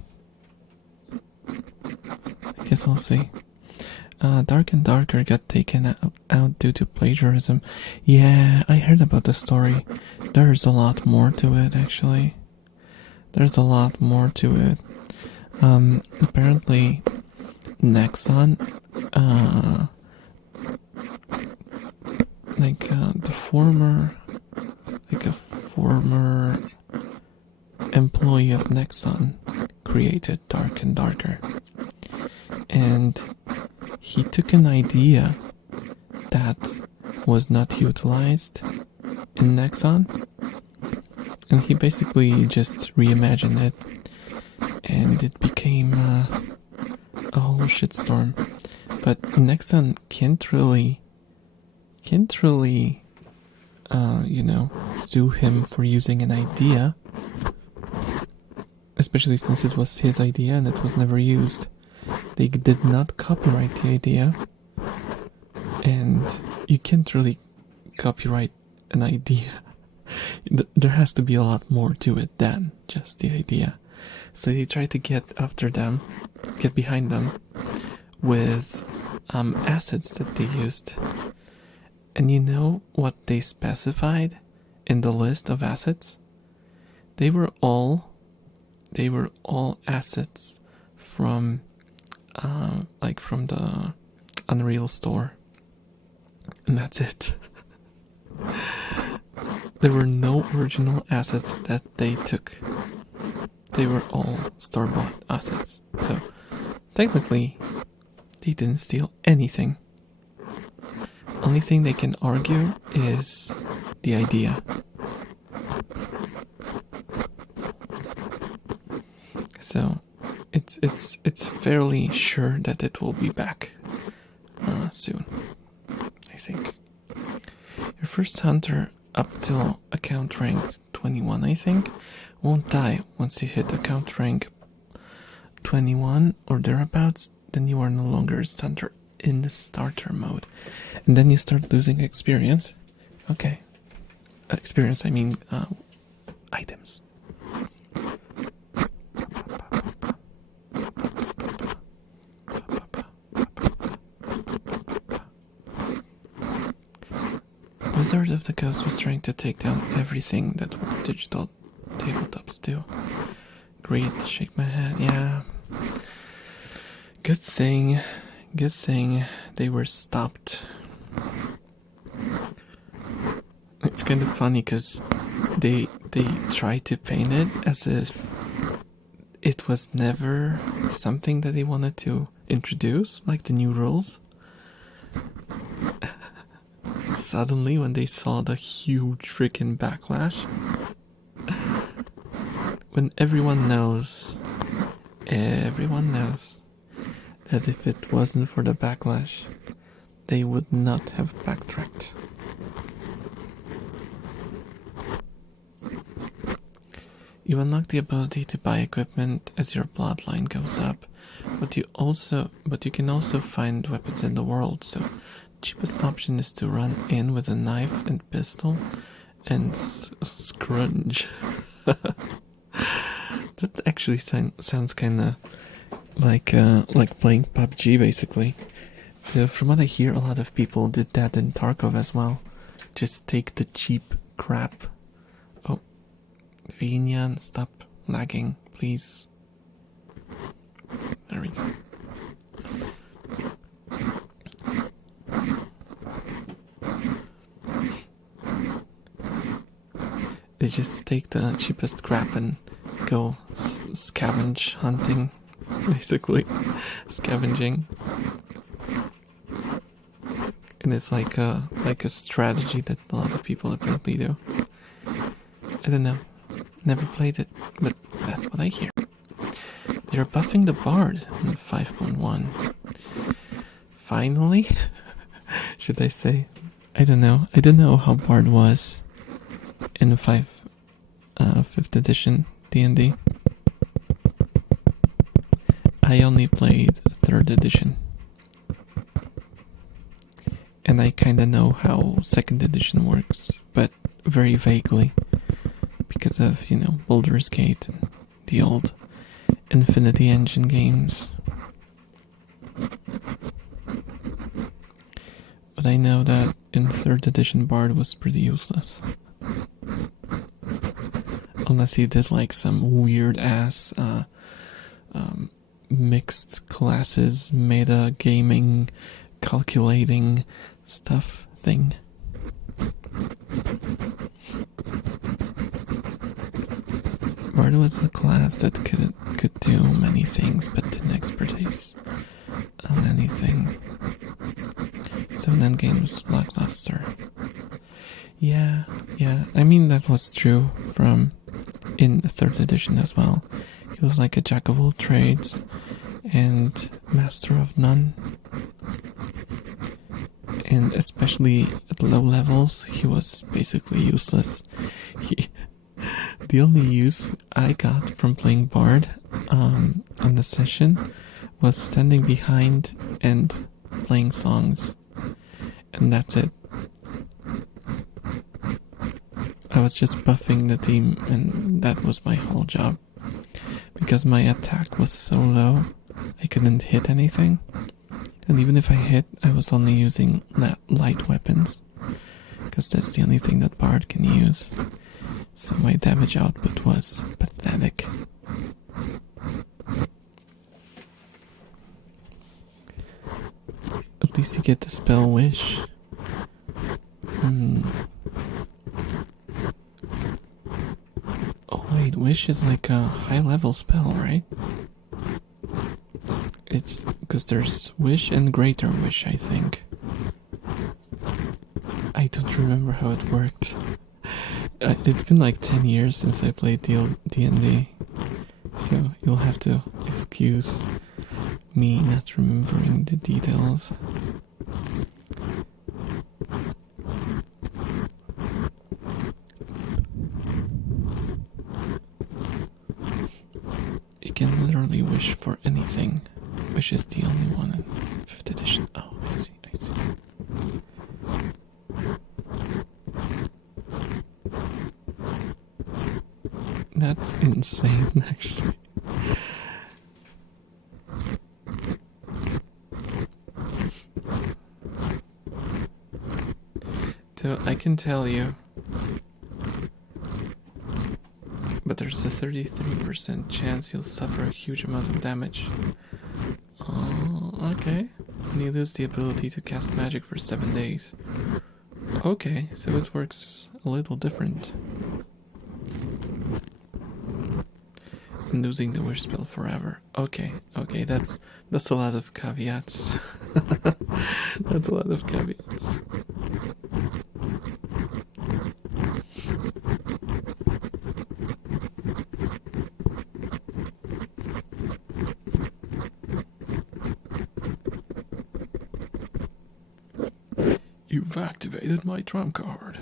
Dark and Darker got taken out due to plagiarism. Yeah, I heard about the story. There's a lot more to it, actually. There's a lot more to it. Apparently, Nexon, a former employee of Nexon created Dark and Darker. And he took an idea that was not utilized in Nexon, and he basically just reimagined it, and it became a whole shitstorm. But Nexon can't really sue him for using an idea, especially since it was his idea and it was never used. They did not copyright the idea, and you can't really copyright an idea. There has to be a lot more to it than just the idea. So they tried to get behind them with assets that they used. And you know what they specified in the list of assets? They were all assets from from the Unreal store. And that's it. There were no original assets that they took. They were all store-bought assets. So, technically, they didn't steal anything. Only thing they can argue is the idea. So, it's fairly sure that it will be back soon, I think. Your first hunter up till account rank 21, I think, won't die. Once you hit account rank 21 or thereabouts, then you are no longer a hunter. in the starter mode. And then you start losing experience. Okay. Experience, I mean items. Wizard of the Coast was trying to take down everything that digital tabletops do. Great, shake my head, yeah. Good thing they were stopped. It's kind of funny because they tried to paint it as if it was never something that they wanted to introduce, like the new rules. Suddenly, when they saw the huge freaking backlash, when everyone knows that if it wasn't for the backlash, they would not have backtracked. You unlock the ability to buy equipment as your bloodline goes up, but you can also find weapons in the world, so the cheapest option is to run in with a knife and pistol and scrunge. That actually sounds kinda like playing PUBG basically. From what I hear, a lot of people did that in Tarkov as well. Just take the cheap crap. Oh, Vinian, stop lagging, please. There we go. They just take the cheapest crap and go scavenge hunting, basically. Scavenging. And it's like a strategy that a lot of people apparently do. I don't know. Never played it, but that's what I hear. They're buffing the Bard in 5.1. Finally? Should I say? I don't know. I don't know how Bard was in 5th edition D&D. I only played 3rd edition. And I kinda know how 2nd edition works, but very vaguely. Because of, Baldur's Gate and the old Infinity Engine games. But I know that in 3rd edition Bard was pretty useless. Unless you did like some weird ass mixed classes, meta gaming, calculating stuff thing. Bard was a class that could do many things but didn't expertise on anything. So then game was lackluster. Yeah, I mean that was true in the 3rd edition as well. He was like a jack of all trades and master of none. And especially at low levels, he was basically useless. The only use I got from playing Bard on the session was standing behind and playing songs. And that's it. I was just buffing the team and that was my whole job. Because my attack was so low, I couldn't hit anything. And even if I hit, I was only using light weapons. Because that's the only thing that Bard can use. So my damage output was pathetic. At least you get the spell Wish. Oh wait, Wish is like a high level spell, right? It's because there's Wish and Greater Wish, I think. I don't remember how it worked. It's been like 10 years since I played D&D, so you'll have to excuse me not remembering the details. You can literally wish for anything. Wish is the only one in 5th edition. Oh, That's insane, actually. So I can tell you, but there's a 33% chance you'll suffer a huge amount of damage. Oh, okay. And you lose the ability to cast magic for 7 days. Okay, so it works a little different. And losing the wish spell forever. Okay, that's a lot of caveats. That's a lot of caveats. You've activated my trump card.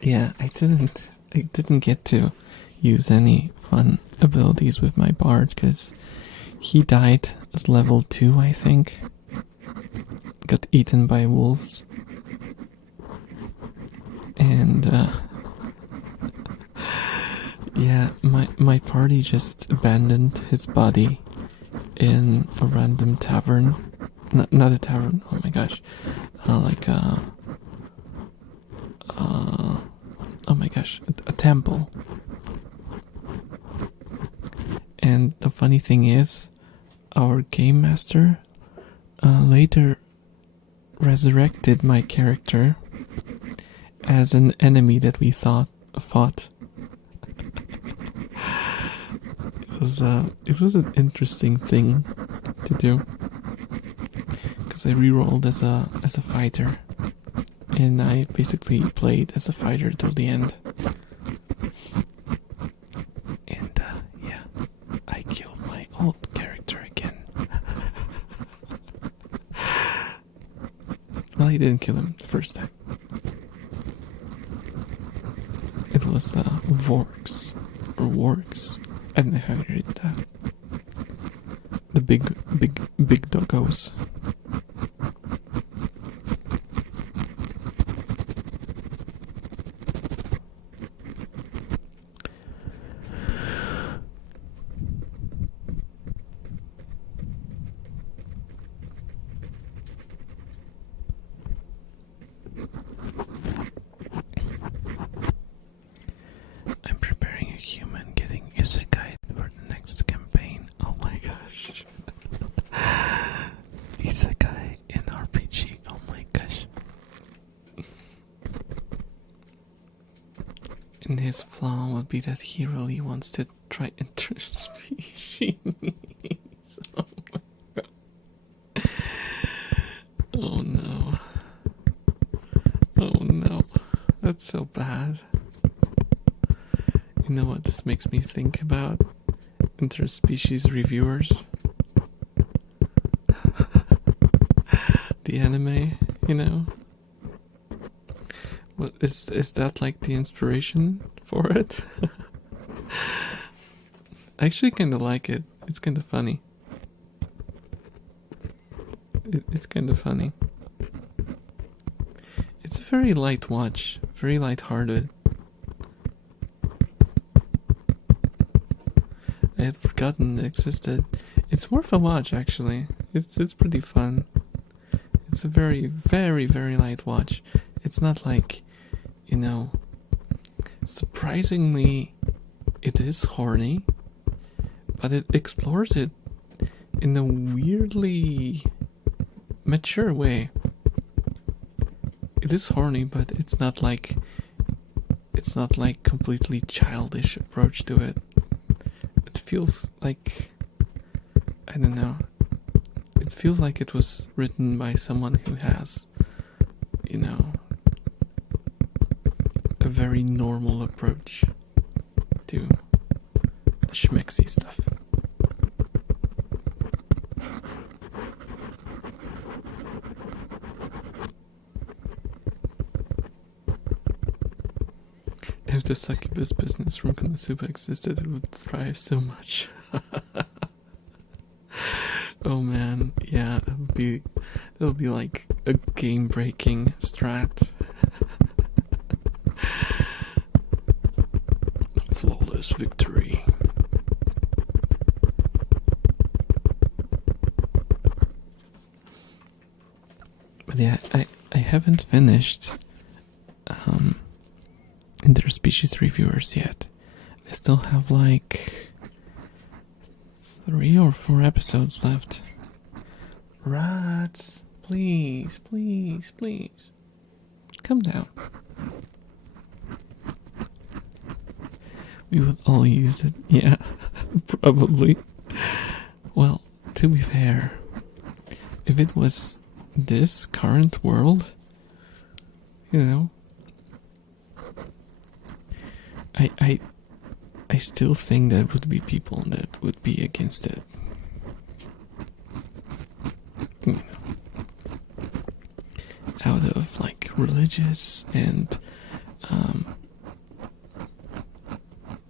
Yeah, I didn't get to use any fun abilities with my bard because he died at level 2, I think. Got eaten by wolves. And yeah, my party just abandoned his body in a random tavern. Not a tavern, oh my gosh. Oh my gosh, a temple. And the funny thing is, our game master later resurrected my character as an enemy that we fought. It was an interesting thing to do because I rerolled as a fighter, and I basically played as a fighter till the end. And yeah, I killed my old character again. Well, I didn't kill him the first time. It was the Vorks, or Wargs. I don't know how you read that. The big doggos. I'm preparing a human getting isekai for the next campaign. Oh my gosh. Isekai in RPG. Oh my gosh. And his flaw would be that he really wants to try interspecies. Oh my god. Oh no. Oh no. That's so bad. You know what this makes me think about? Interspecies reviewers. The anime, you know? What is that like the inspiration for it? I actually kinda like it. It's kinda funny. It's kinda funny. It's a very light watch, very light-hearted. I had forgotten it existed. It's worth a watch, actually. It's pretty fun. It's a very, very, very light watch. It's not like, you know, surprisingly, it is horny, but it explores it in a weirdly mature way. It is horny, but it's not like completely childish approach to it. It feels like, I don't know, it feels like it was written by someone who has, you know, a very normal approach to the schmexy stuff. If the succubus business from Konosuba existed, it would thrive so much. Oh man, yeah, that'll be like a game-breaking strat. Flawless victory. But yeah, I haven't finished Interspecies Reviewers yet. I still have like 3 or 4 episodes left. Rats, please, please, please. Come down. We would all use it. Yeah, probably. Well, to be fair, if it was this current world, you know, I still think there would be people that would be against it. You know, out of like religious and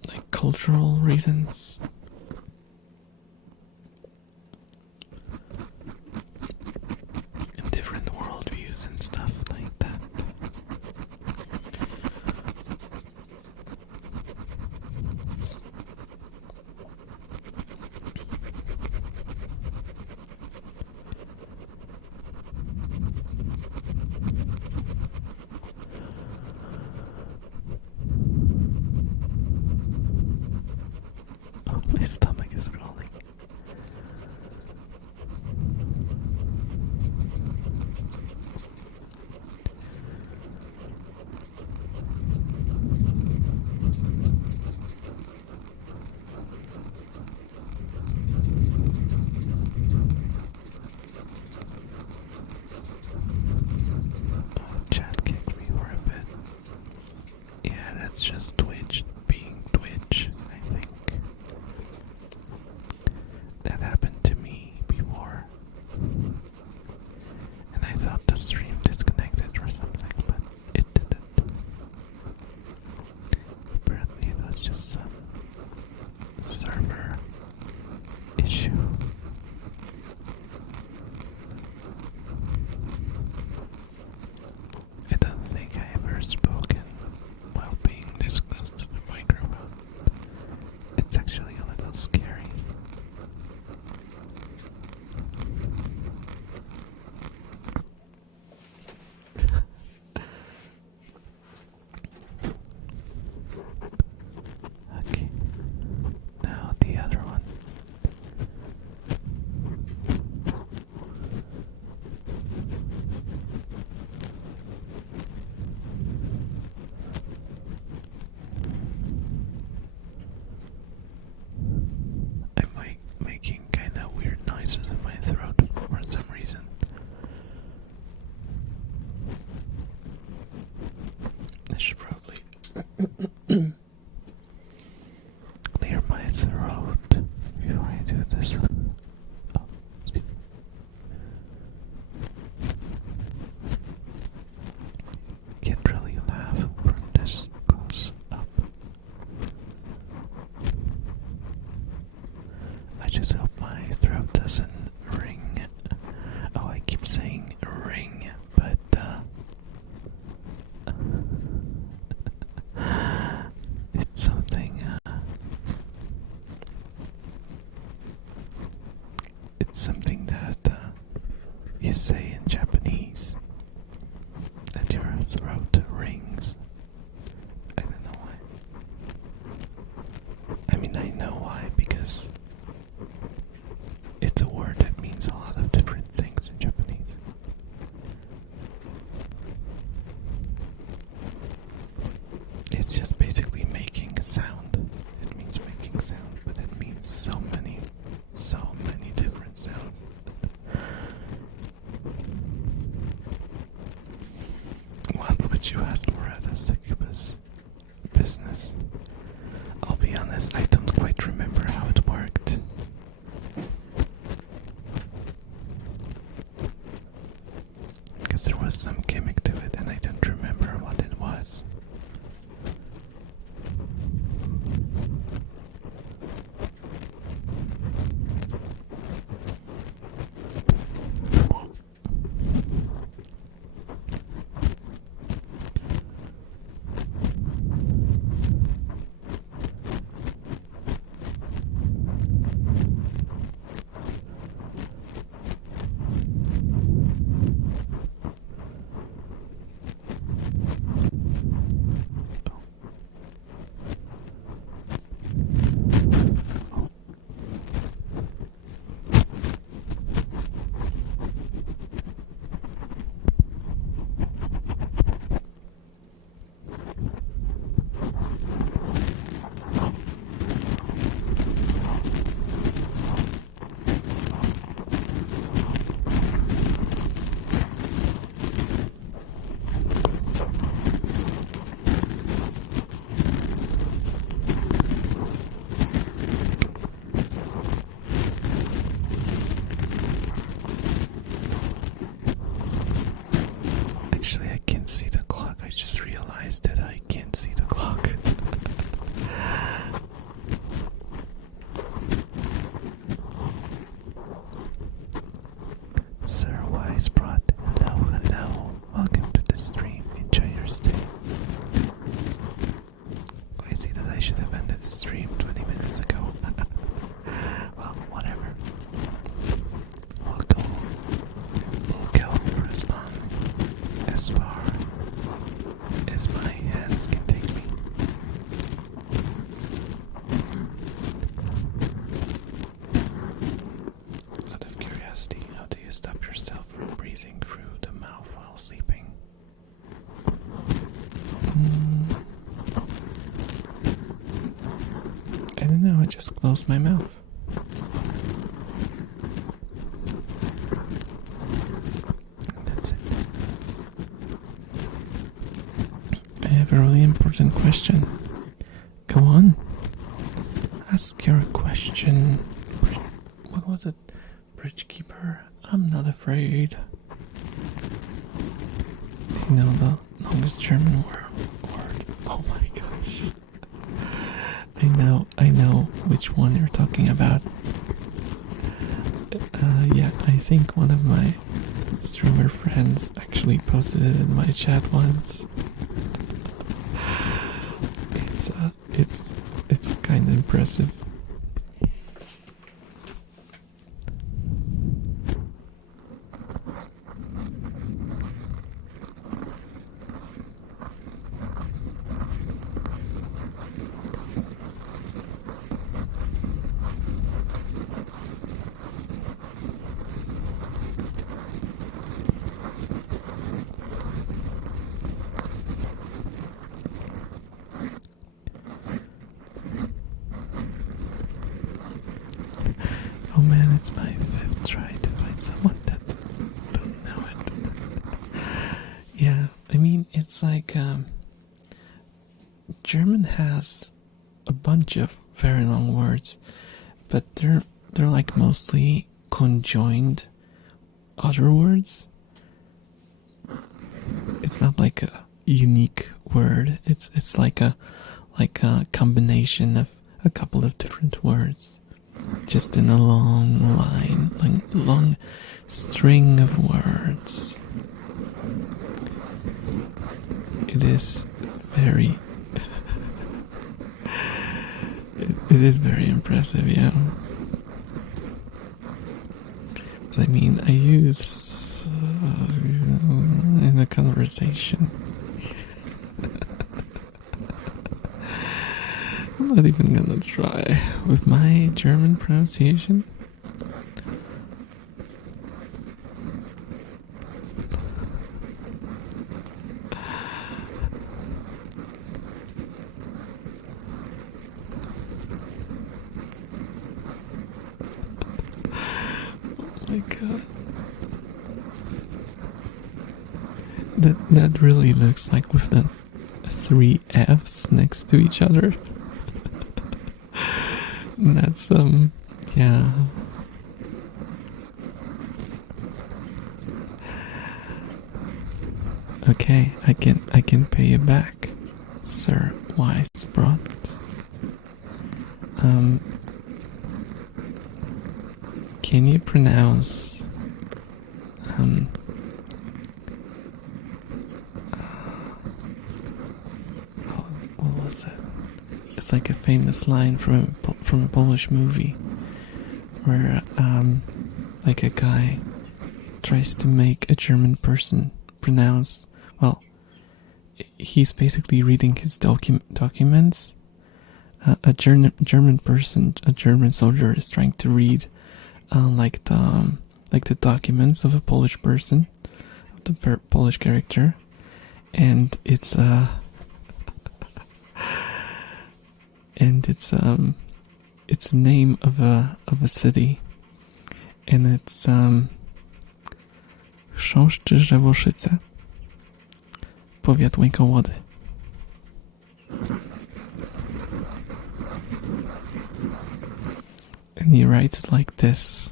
like cultural reasons. And different worldviews and stuff like that. My stomach is crawling. Chat kicked me for a bit. Yeah, that's just Twitch being Twitch, I think. That happened to me before. And I thought the stream disconnected or something, but it didn't. Apparently it was just some server issue. I don't think I ever spoken while being this close to the microphone. It's actually a little scary. Okay, now the other one. I'm making kind of weird noises in my throat for some reason. I should probably clear my throat before I do this. Oh, can't really laugh from this close up. I just hope my throat doesn't ring. Oh, I keep saying ring, but it's something. It's something that you say in Japanese. That your throat rings. I don't know why. I mean, I know why, because it's a word that means a lot of different things in Japanese. It's just basically making a sound. It means making sound, but it means so many different sounds. What would you ask for at a succubus business? I'll be honest, I don't quite remember how it worked. Because there was some gimmick to it and I don't remember what it was. just realized that I can't see the clock. Sir Wise brought hello. Welcome to the stream. Enjoy your stay. Oh, I see that I should have ended the stream 20 minutes ago. Well, whatever. We'll go for as long, as far as my hands can take me. Out of curiosity, how do you stop yourself from breathing through the mouth while sleeping? I don't know, I just close my mouth. That's it. I have a really important question. Go on. Ask your question. What was it? Bridgekeeper? I'm not afraid. You know the longest German word? Oh my gosh. I know which one you're talking about. Yeah, I think one of my streamer friends actually posted it in my chat once. It's kind of impressive. Oh man, it's my 5th try to find someone that don't know it. Yeah, I mean, it's like German has a bunch of very long words, but they're like mostly conjoined other words. It's not like a unique word. It's like a combination of a couple of different words. Just in a long line, like long string of words. It is very it is very impressive, yeah. But I mean, I use in a conversation. I'm not even gonna try with my German pronunciation. Oh my god. That really looks like with the 3 F's next to each other. That's yeah. Okay, I can pay you back, Sir Wisebrought. Can you pronounce what was that? It's like a famous line from a Polish movie where like a guy tries to make a German person pronounce, well, he's basically reading his documents. A German person, a German soldier, is trying to read like the documents of a Polish person, of the Polish character, and it's it's the name of a city, and it's Chrząszczy-Żewoszyce, powiat Łękołody. And you write it like this,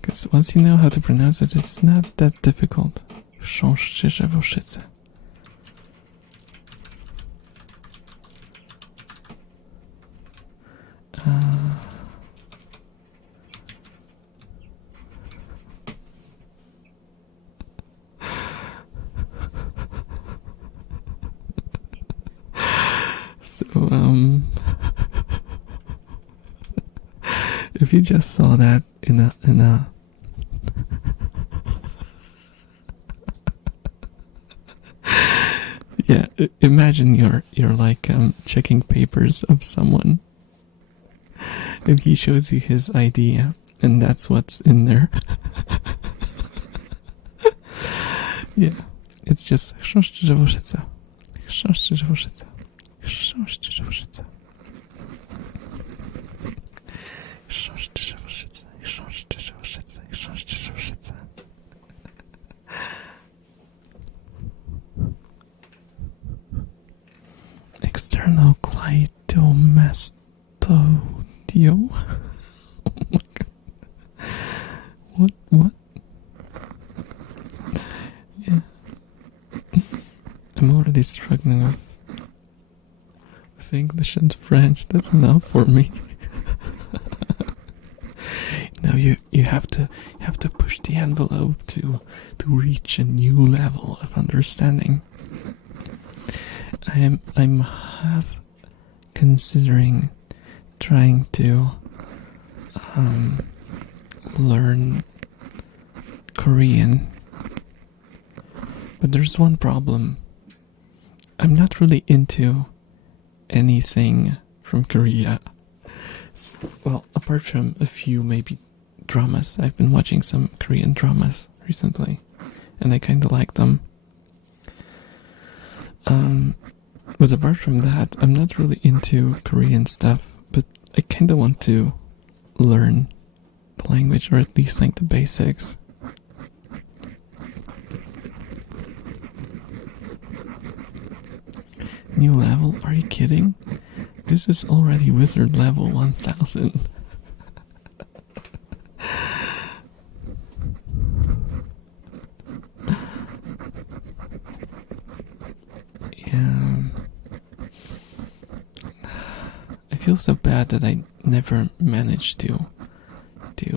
because once you know how to pronounce it, it's not that difficult. Chrząszczyże woszyce. So, if you just saw that in a yeah, imagine you're like checking papers of someone, and he shows you his idea, and that's what's in there. Yeah, it's just chrząszczyże woszyce. Chrząszczyże woszyce. Chrząszczyże woszyce. Chrząszczyże woszyce. Chrząszczyże woszyce. Chrząszczyże woszyce. External clitomastodio. Oh my god. What? Yeah. I'm already struggling with English and French. That's enough for me. Now you have to push the envelope to reach a new level of understanding. I'm half considering trying to learn Korean, but there's one problem. I'm not really into anything from Korea. Well, apart from a few maybe dramas. I've been watching some Korean dramas recently, and I kind of like them. But apart from that, I'm not really into Korean stuff, but I kind of want to learn the language, or at least like the basics. New level? Are you kidding? This is already wizard level 1000. I feel so bad that I never managed to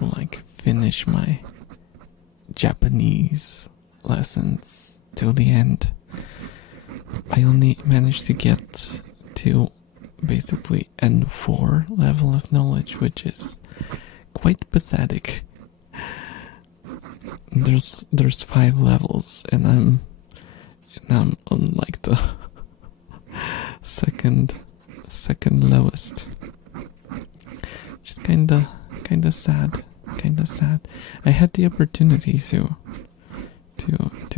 like finish my Japanese lessons till the end. I only managed to get to basically N4 level of knowledge, which is quite pathetic. There's 5 levels, and I'm on like the second lowest. Just kinda sad. I had the opportunity to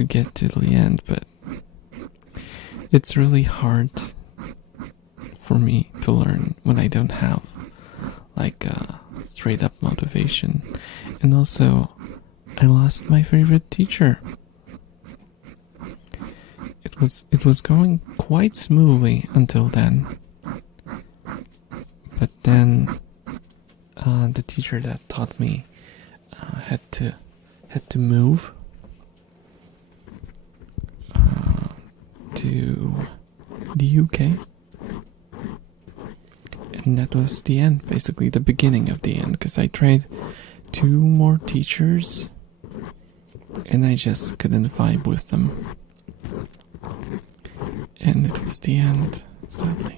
get to the end, but it's really hard for me to learn when I don't have like straight up motivation. And also, I lost my favorite teacher. It was going quite smoothly until then, but then the teacher that taught me had to move to the UK, and that was the end, basically the beginning of the end, because I tried 2 more teachers and I just couldn't vibe with them, and it was the end, sadly.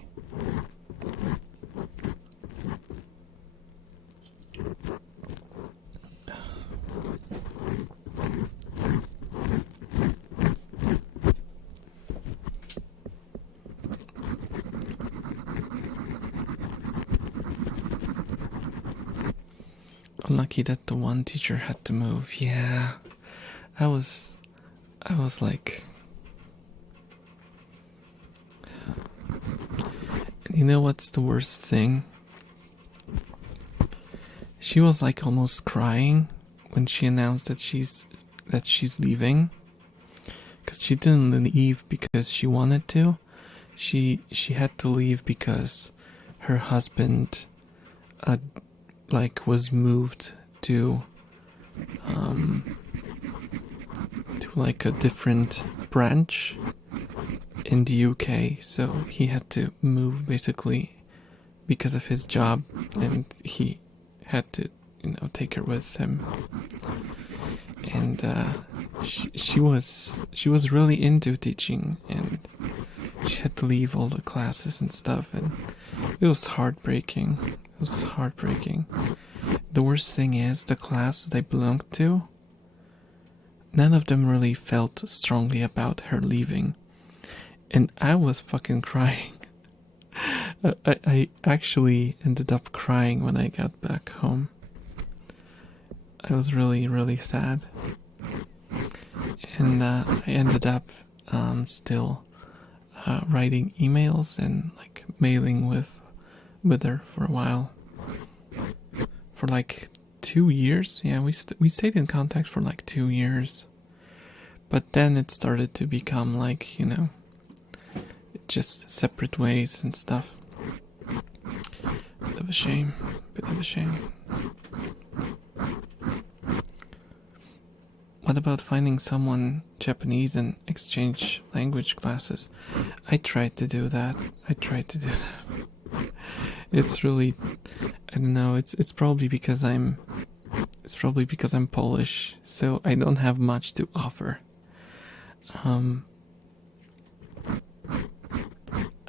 Lucky that the one teacher had to move. Yeah, I was like, and you know what's the worst thing? She was like almost crying when she announced that she's leaving, because she didn't leave because she wanted to. She had to leave because her husband was moved to to like a different branch in the UK, so he had to move basically because of his job, and he had to, take her with him. And she was really into teaching, and she had to leave all the classes and stuff, and it was heartbreaking. It was heartbreaking. The worst thing is, the class that I belonged to, none of them really felt strongly about her leaving. And I was fucking crying. I actually ended up crying when I got back home. I was really, really sad. And I ended up still writing emails and like mailing with her for a while. For like 2 years. Yeah, we stayed in contact for like 2 years. But then it started to become like, just separate ways and stuff. Bit of a shame. What about finding someone Japanese and exchange language classes? I tried to do that. It's really, I don't know, it's probably because I'm Polish, so I don't have much to offer.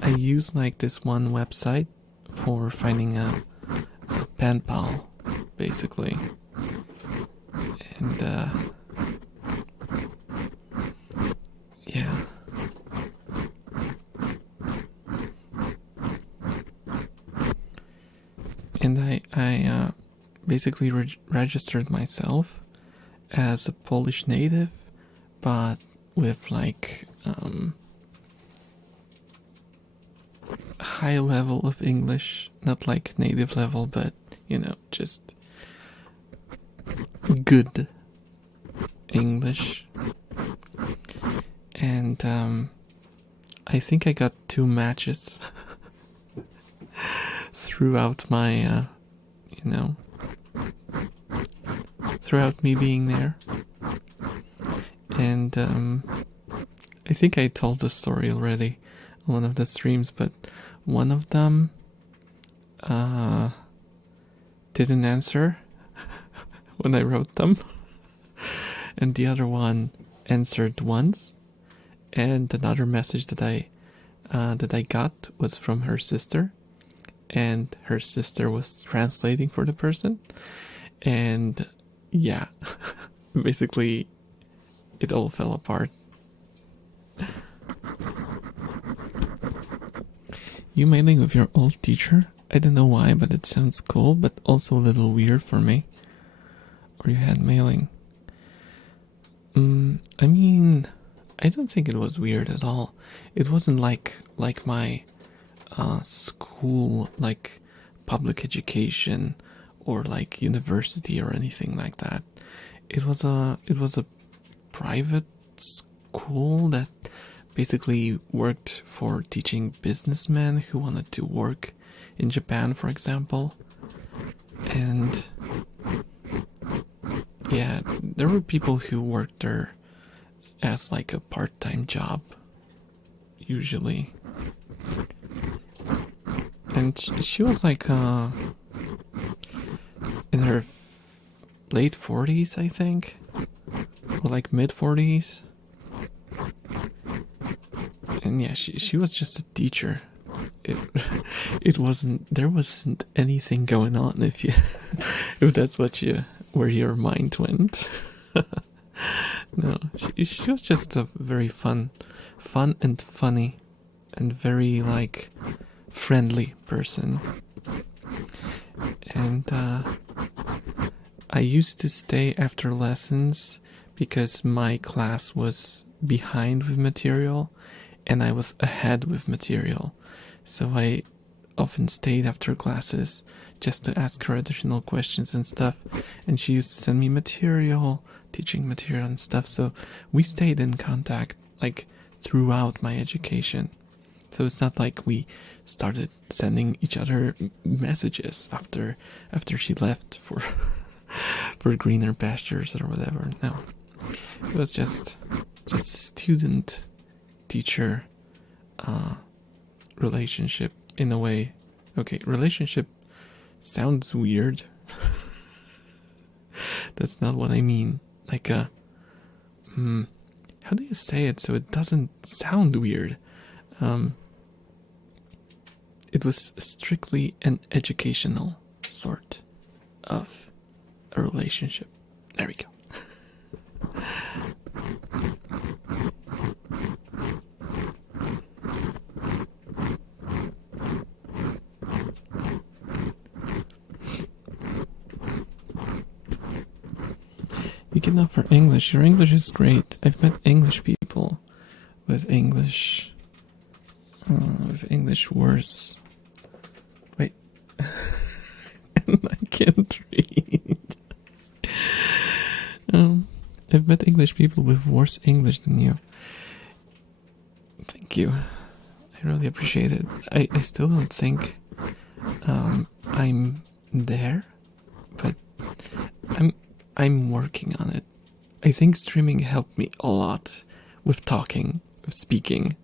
I use like this one website for finding a pen pal, basically. And yeah. And I basically registered myself as a Polish native, but with like high level of English, not like native level, but just good English. And I think I got 2 matches throughout my throughout me being there. And I think I told the story already on one of the streams, but one of them didn't answer when I wrote them, and the other one answered once. And another message that I got was from her sister, and her sister was translating for the person. And yeah, basically it all fell apart. You mailing with your old teacher? I don't know why, but it sounds cool, but also a little weird for me. Or you had mailing? I mean, I don't think it was weird at all. It wasn't like my school, like public education or like university or anything like that. It was a private school that basically worked for teaching businessmen who wanted to work in Japan, for example. And yeah, there were people who worked there as like a part-time job, usually. And she was like in her late 40s, I think, or like mid 40s. And yeah, she was just a teacher. There wasn't anything going on if that's where your mind went. No, she was just a very fun and funny and very like friendly person. And I used to stay after lessons because my class was behind with material and I was ahead with material. So I often stayed after classes just to ask her additional questions and stuff. And she used to send me material, teaching material and stuff. So we stayed in contact like throughout my education. So it's not like we started sending each other messages after she left for for greener pastures or whatever. No. It was just a student teacher relationship in a way. Okay, relationship sounds weird. That's not what I mean. Like how do you say it so it doesn't sound weird? It was strictly an educational sort of a relationship. There we go. You can offer English. Your English is great. I've met English people with English words. Wait, and I can't read. I've met English people with worse English than you. Thank you. I really appreciate it. I still don't think I'm there, but I'm working on it. I think streaming helped me a lot with talking, with speaking.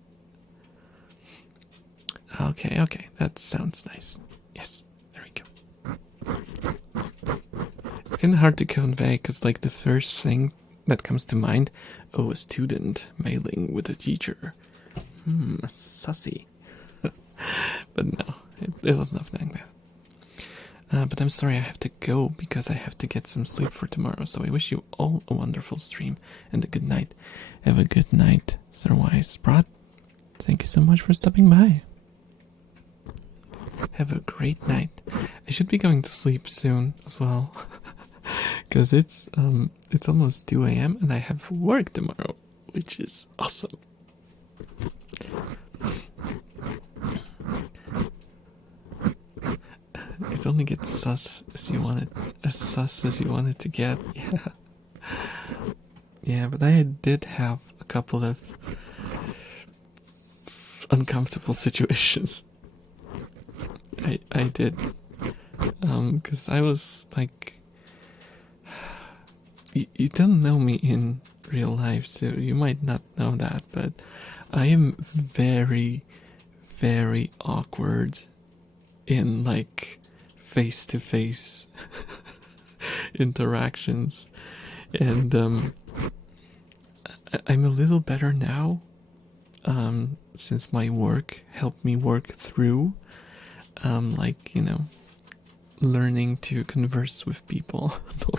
Okay, that sounds nice. Yes, there we go. It's kind of hard to convey because, like, the first thing that comes to mind, a student mailing with a teacher. Sussy. But no, it was nothing like that. But I'm sorry I have to go because I have to get some sleep for tomorrow. So I wish you all a wonderful stream and a good night. Have a good night, Sir Wise Brat. Thank you so much for stopping by. Have a great night. I should be going to sleep soon as well. Because it's almost 2 a.m. and I have work tomorrow, which is awesome. It only gets sus as you want it to get. Yeah, but I did have a couple of uncomfortable situations. I did, because I was like, you don't know me in real life, so you might not know that, but I am very, very awkward in, like, face-to-face interactions, and I'm a little better now, since my work helped me work through, like, you know, learning to converse with people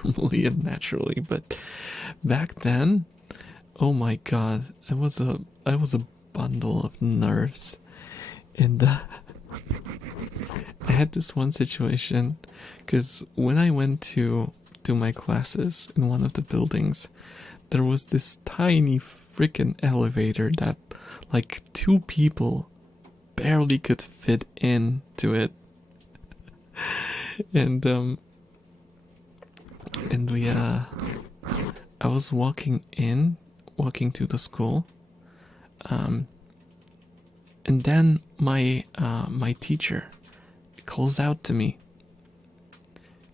normally and naturally. But back then, oh my god, I was a bundle of nerves, and I had this one situation because when I went to my classes in one of the buildings, there was this tiny freaking elevator that, like, 2 people barely could fit into it. And we I was walking to the school, and then my teacher calls out to me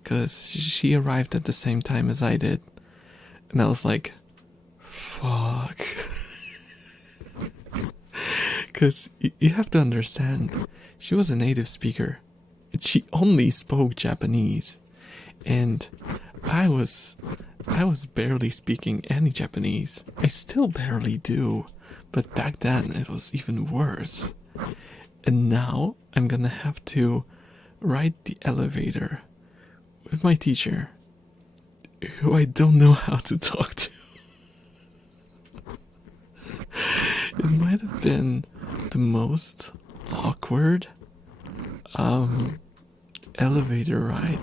because she arrived at the same time as I did, and I was like, fuck. Because you have to understand, she was a native speaker. She only spoke Japanese, and I was barely speaking any Japanese. I still barely do, but back then it was even worse. And now I'm gonna have to ride the elevator with my teacher, who I don't know how to talk to. It might have been the most awkward elevator ride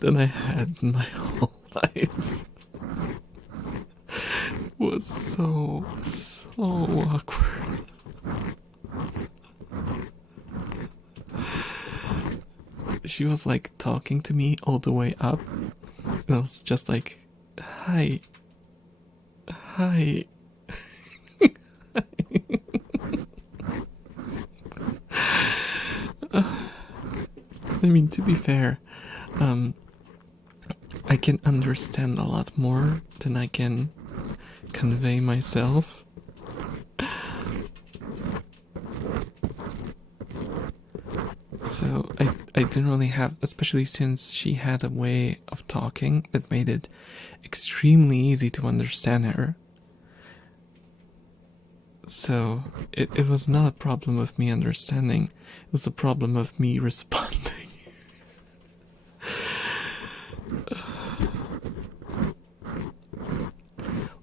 that I had in my whole life. It was so awkward. She was, like, talking to me all the way up, and I was just like, hi. I mean, to be fair, I can understand a lot more than I can convey myself. So I didn't really have, especially since she had a way of talking that made it extremely easy to understand her. So it was not a problem of me understanding, it was a problem of me responding.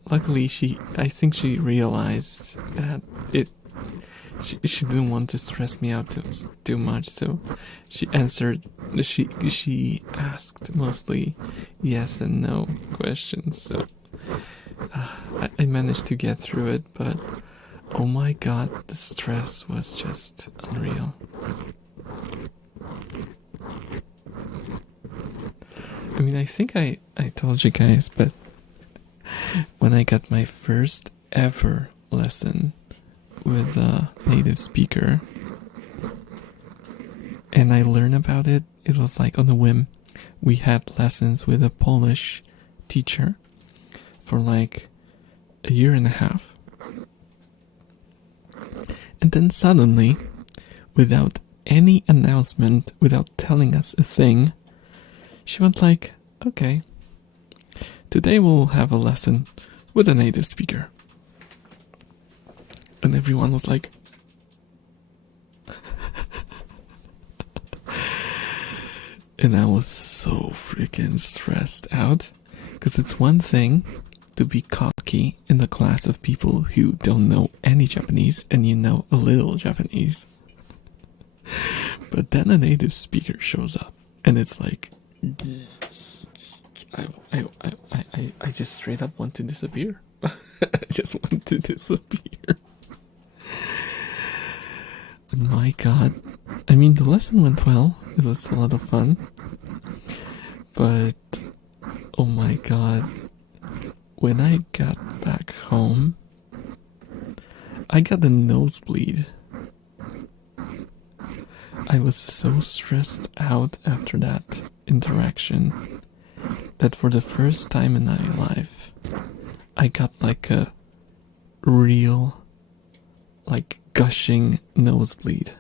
Luckily, I think she realized that she didn't want to stress me out too much, so she asked mostly yes and no questions, so I managed to get through it, but oh my god, the stress was just unreal. I mean, I think I told you guys, but when I got my first ever lesson with a native speaker and I learned about it, it was like on a whim. We had lessons with a Polish teacher for like a year and a half. And then suddenly, without any announcement, without telling us a thing, she went like, okay, today we'll have a lesson with a native speaker. And everyone was like, and I was so freaking stressed out, because it's one thing to be cocky in the class of people who don't know any Japanese and you know a little Japanese. But then a native speaker shows up and it's like, I just straight up want to disappear. I just want to disappear. And my god, I mean, the lesson went well. It was a lot of fun. But, oh my god, when I got back home, I got a nosebleed. I was so stressed out after that interaction that for the first time in my life, I got like a real, like, gushing nosebleed.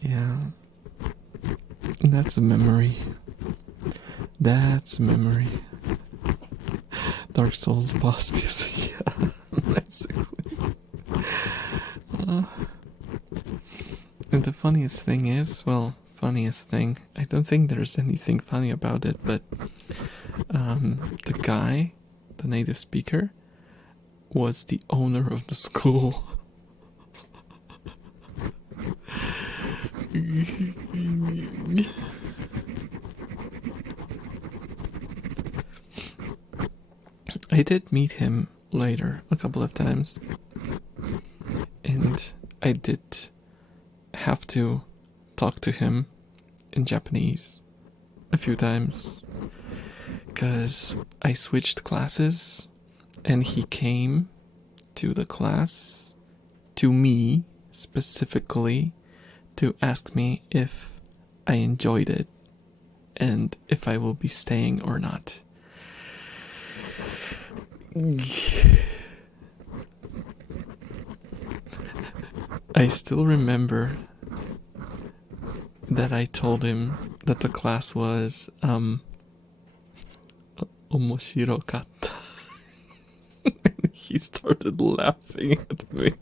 Yeah. That's a memory. That's a memory. Dark Souls boss music. Yeah, basically. And the funniest thing is, I don't think there's anything funny about it, but the guy, the native speaker, was the owner of the school. I did meet him later a couple of times, and I did have to talk to him in Japanese a few times because I switched classes and he came to the class, to me specifically, to ask me if I enjoyed it and if I will be staying or not. I still remember that I told him that the class was omoshirokata. And he started laughing at me.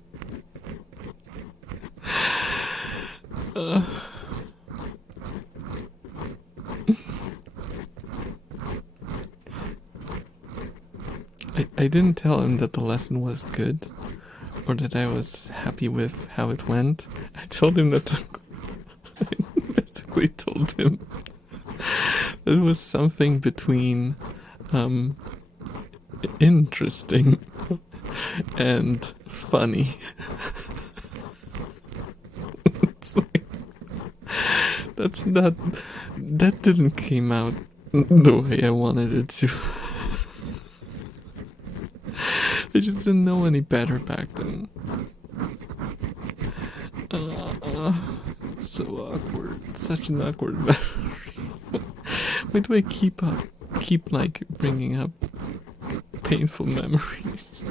I didn't tell him that the lesson was good or that I was happy with how it went. I told him that I basically told him that it was something between interesting and funny. It's like, that didn't came out the way I wanted it to. I just didn't know any better back then. So awkward. Such an awkward memory. Why do I keep keep like bringing up painful memories.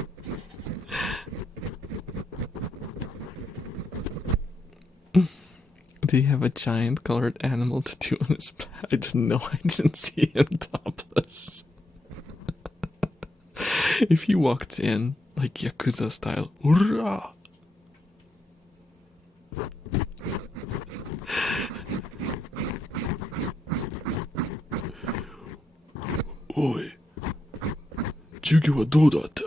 Did he have a giant colored animal tattoo on his back? I didn't know. I didn't see him topless. If he walked in like Yakuza style, hurrah! Oi, 授業はどうだった？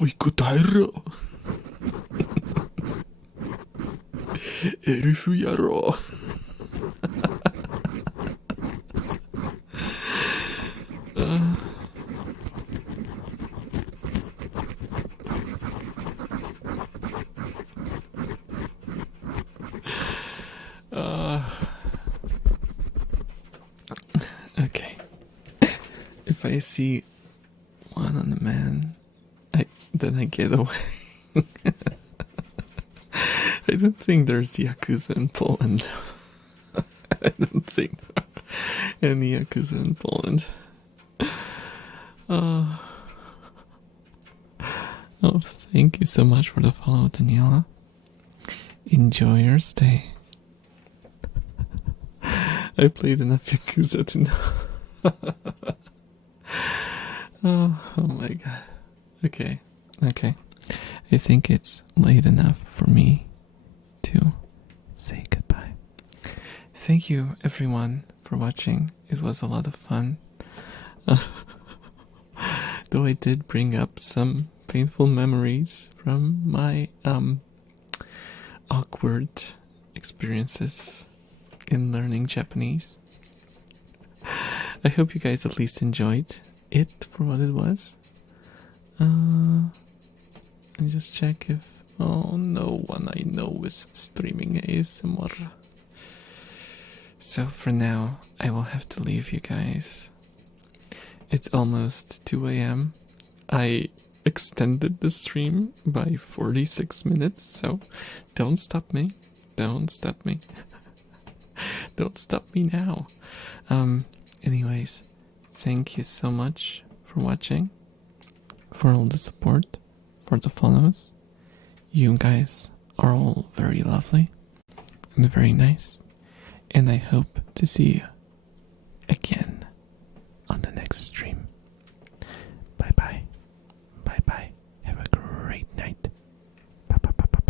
おい、答えろ。エルフ野郎。Okay. If I see one on the man, then I get away. I don't think there's Yakuza in Poland. I don't think there are any Yakuza in Poland. Oh, thank you so much for the follow, Daniela. Enjoy your stay. I played enough Yakuza to know. Oh my god. Okay. I think it's late enough for me to say goodbye. Thank you everyone for watching. It was a lot of fun. Though I did bring up some painful memories from my awkward experiences in learning Japanese. I hope you guys at least enjoyed it for what it was. And just check if no one I know is streaming ASMR. So for now, I will have to leave you guys. It's almost 2 a.m. I extended the stream by 46 minutes, so don't stop me. Don't stop me. Don't stop me now. Anyways, thank you so much for watching, for all the support, for the follows. You guys are all very lovely and very nice, and I hope to see you again.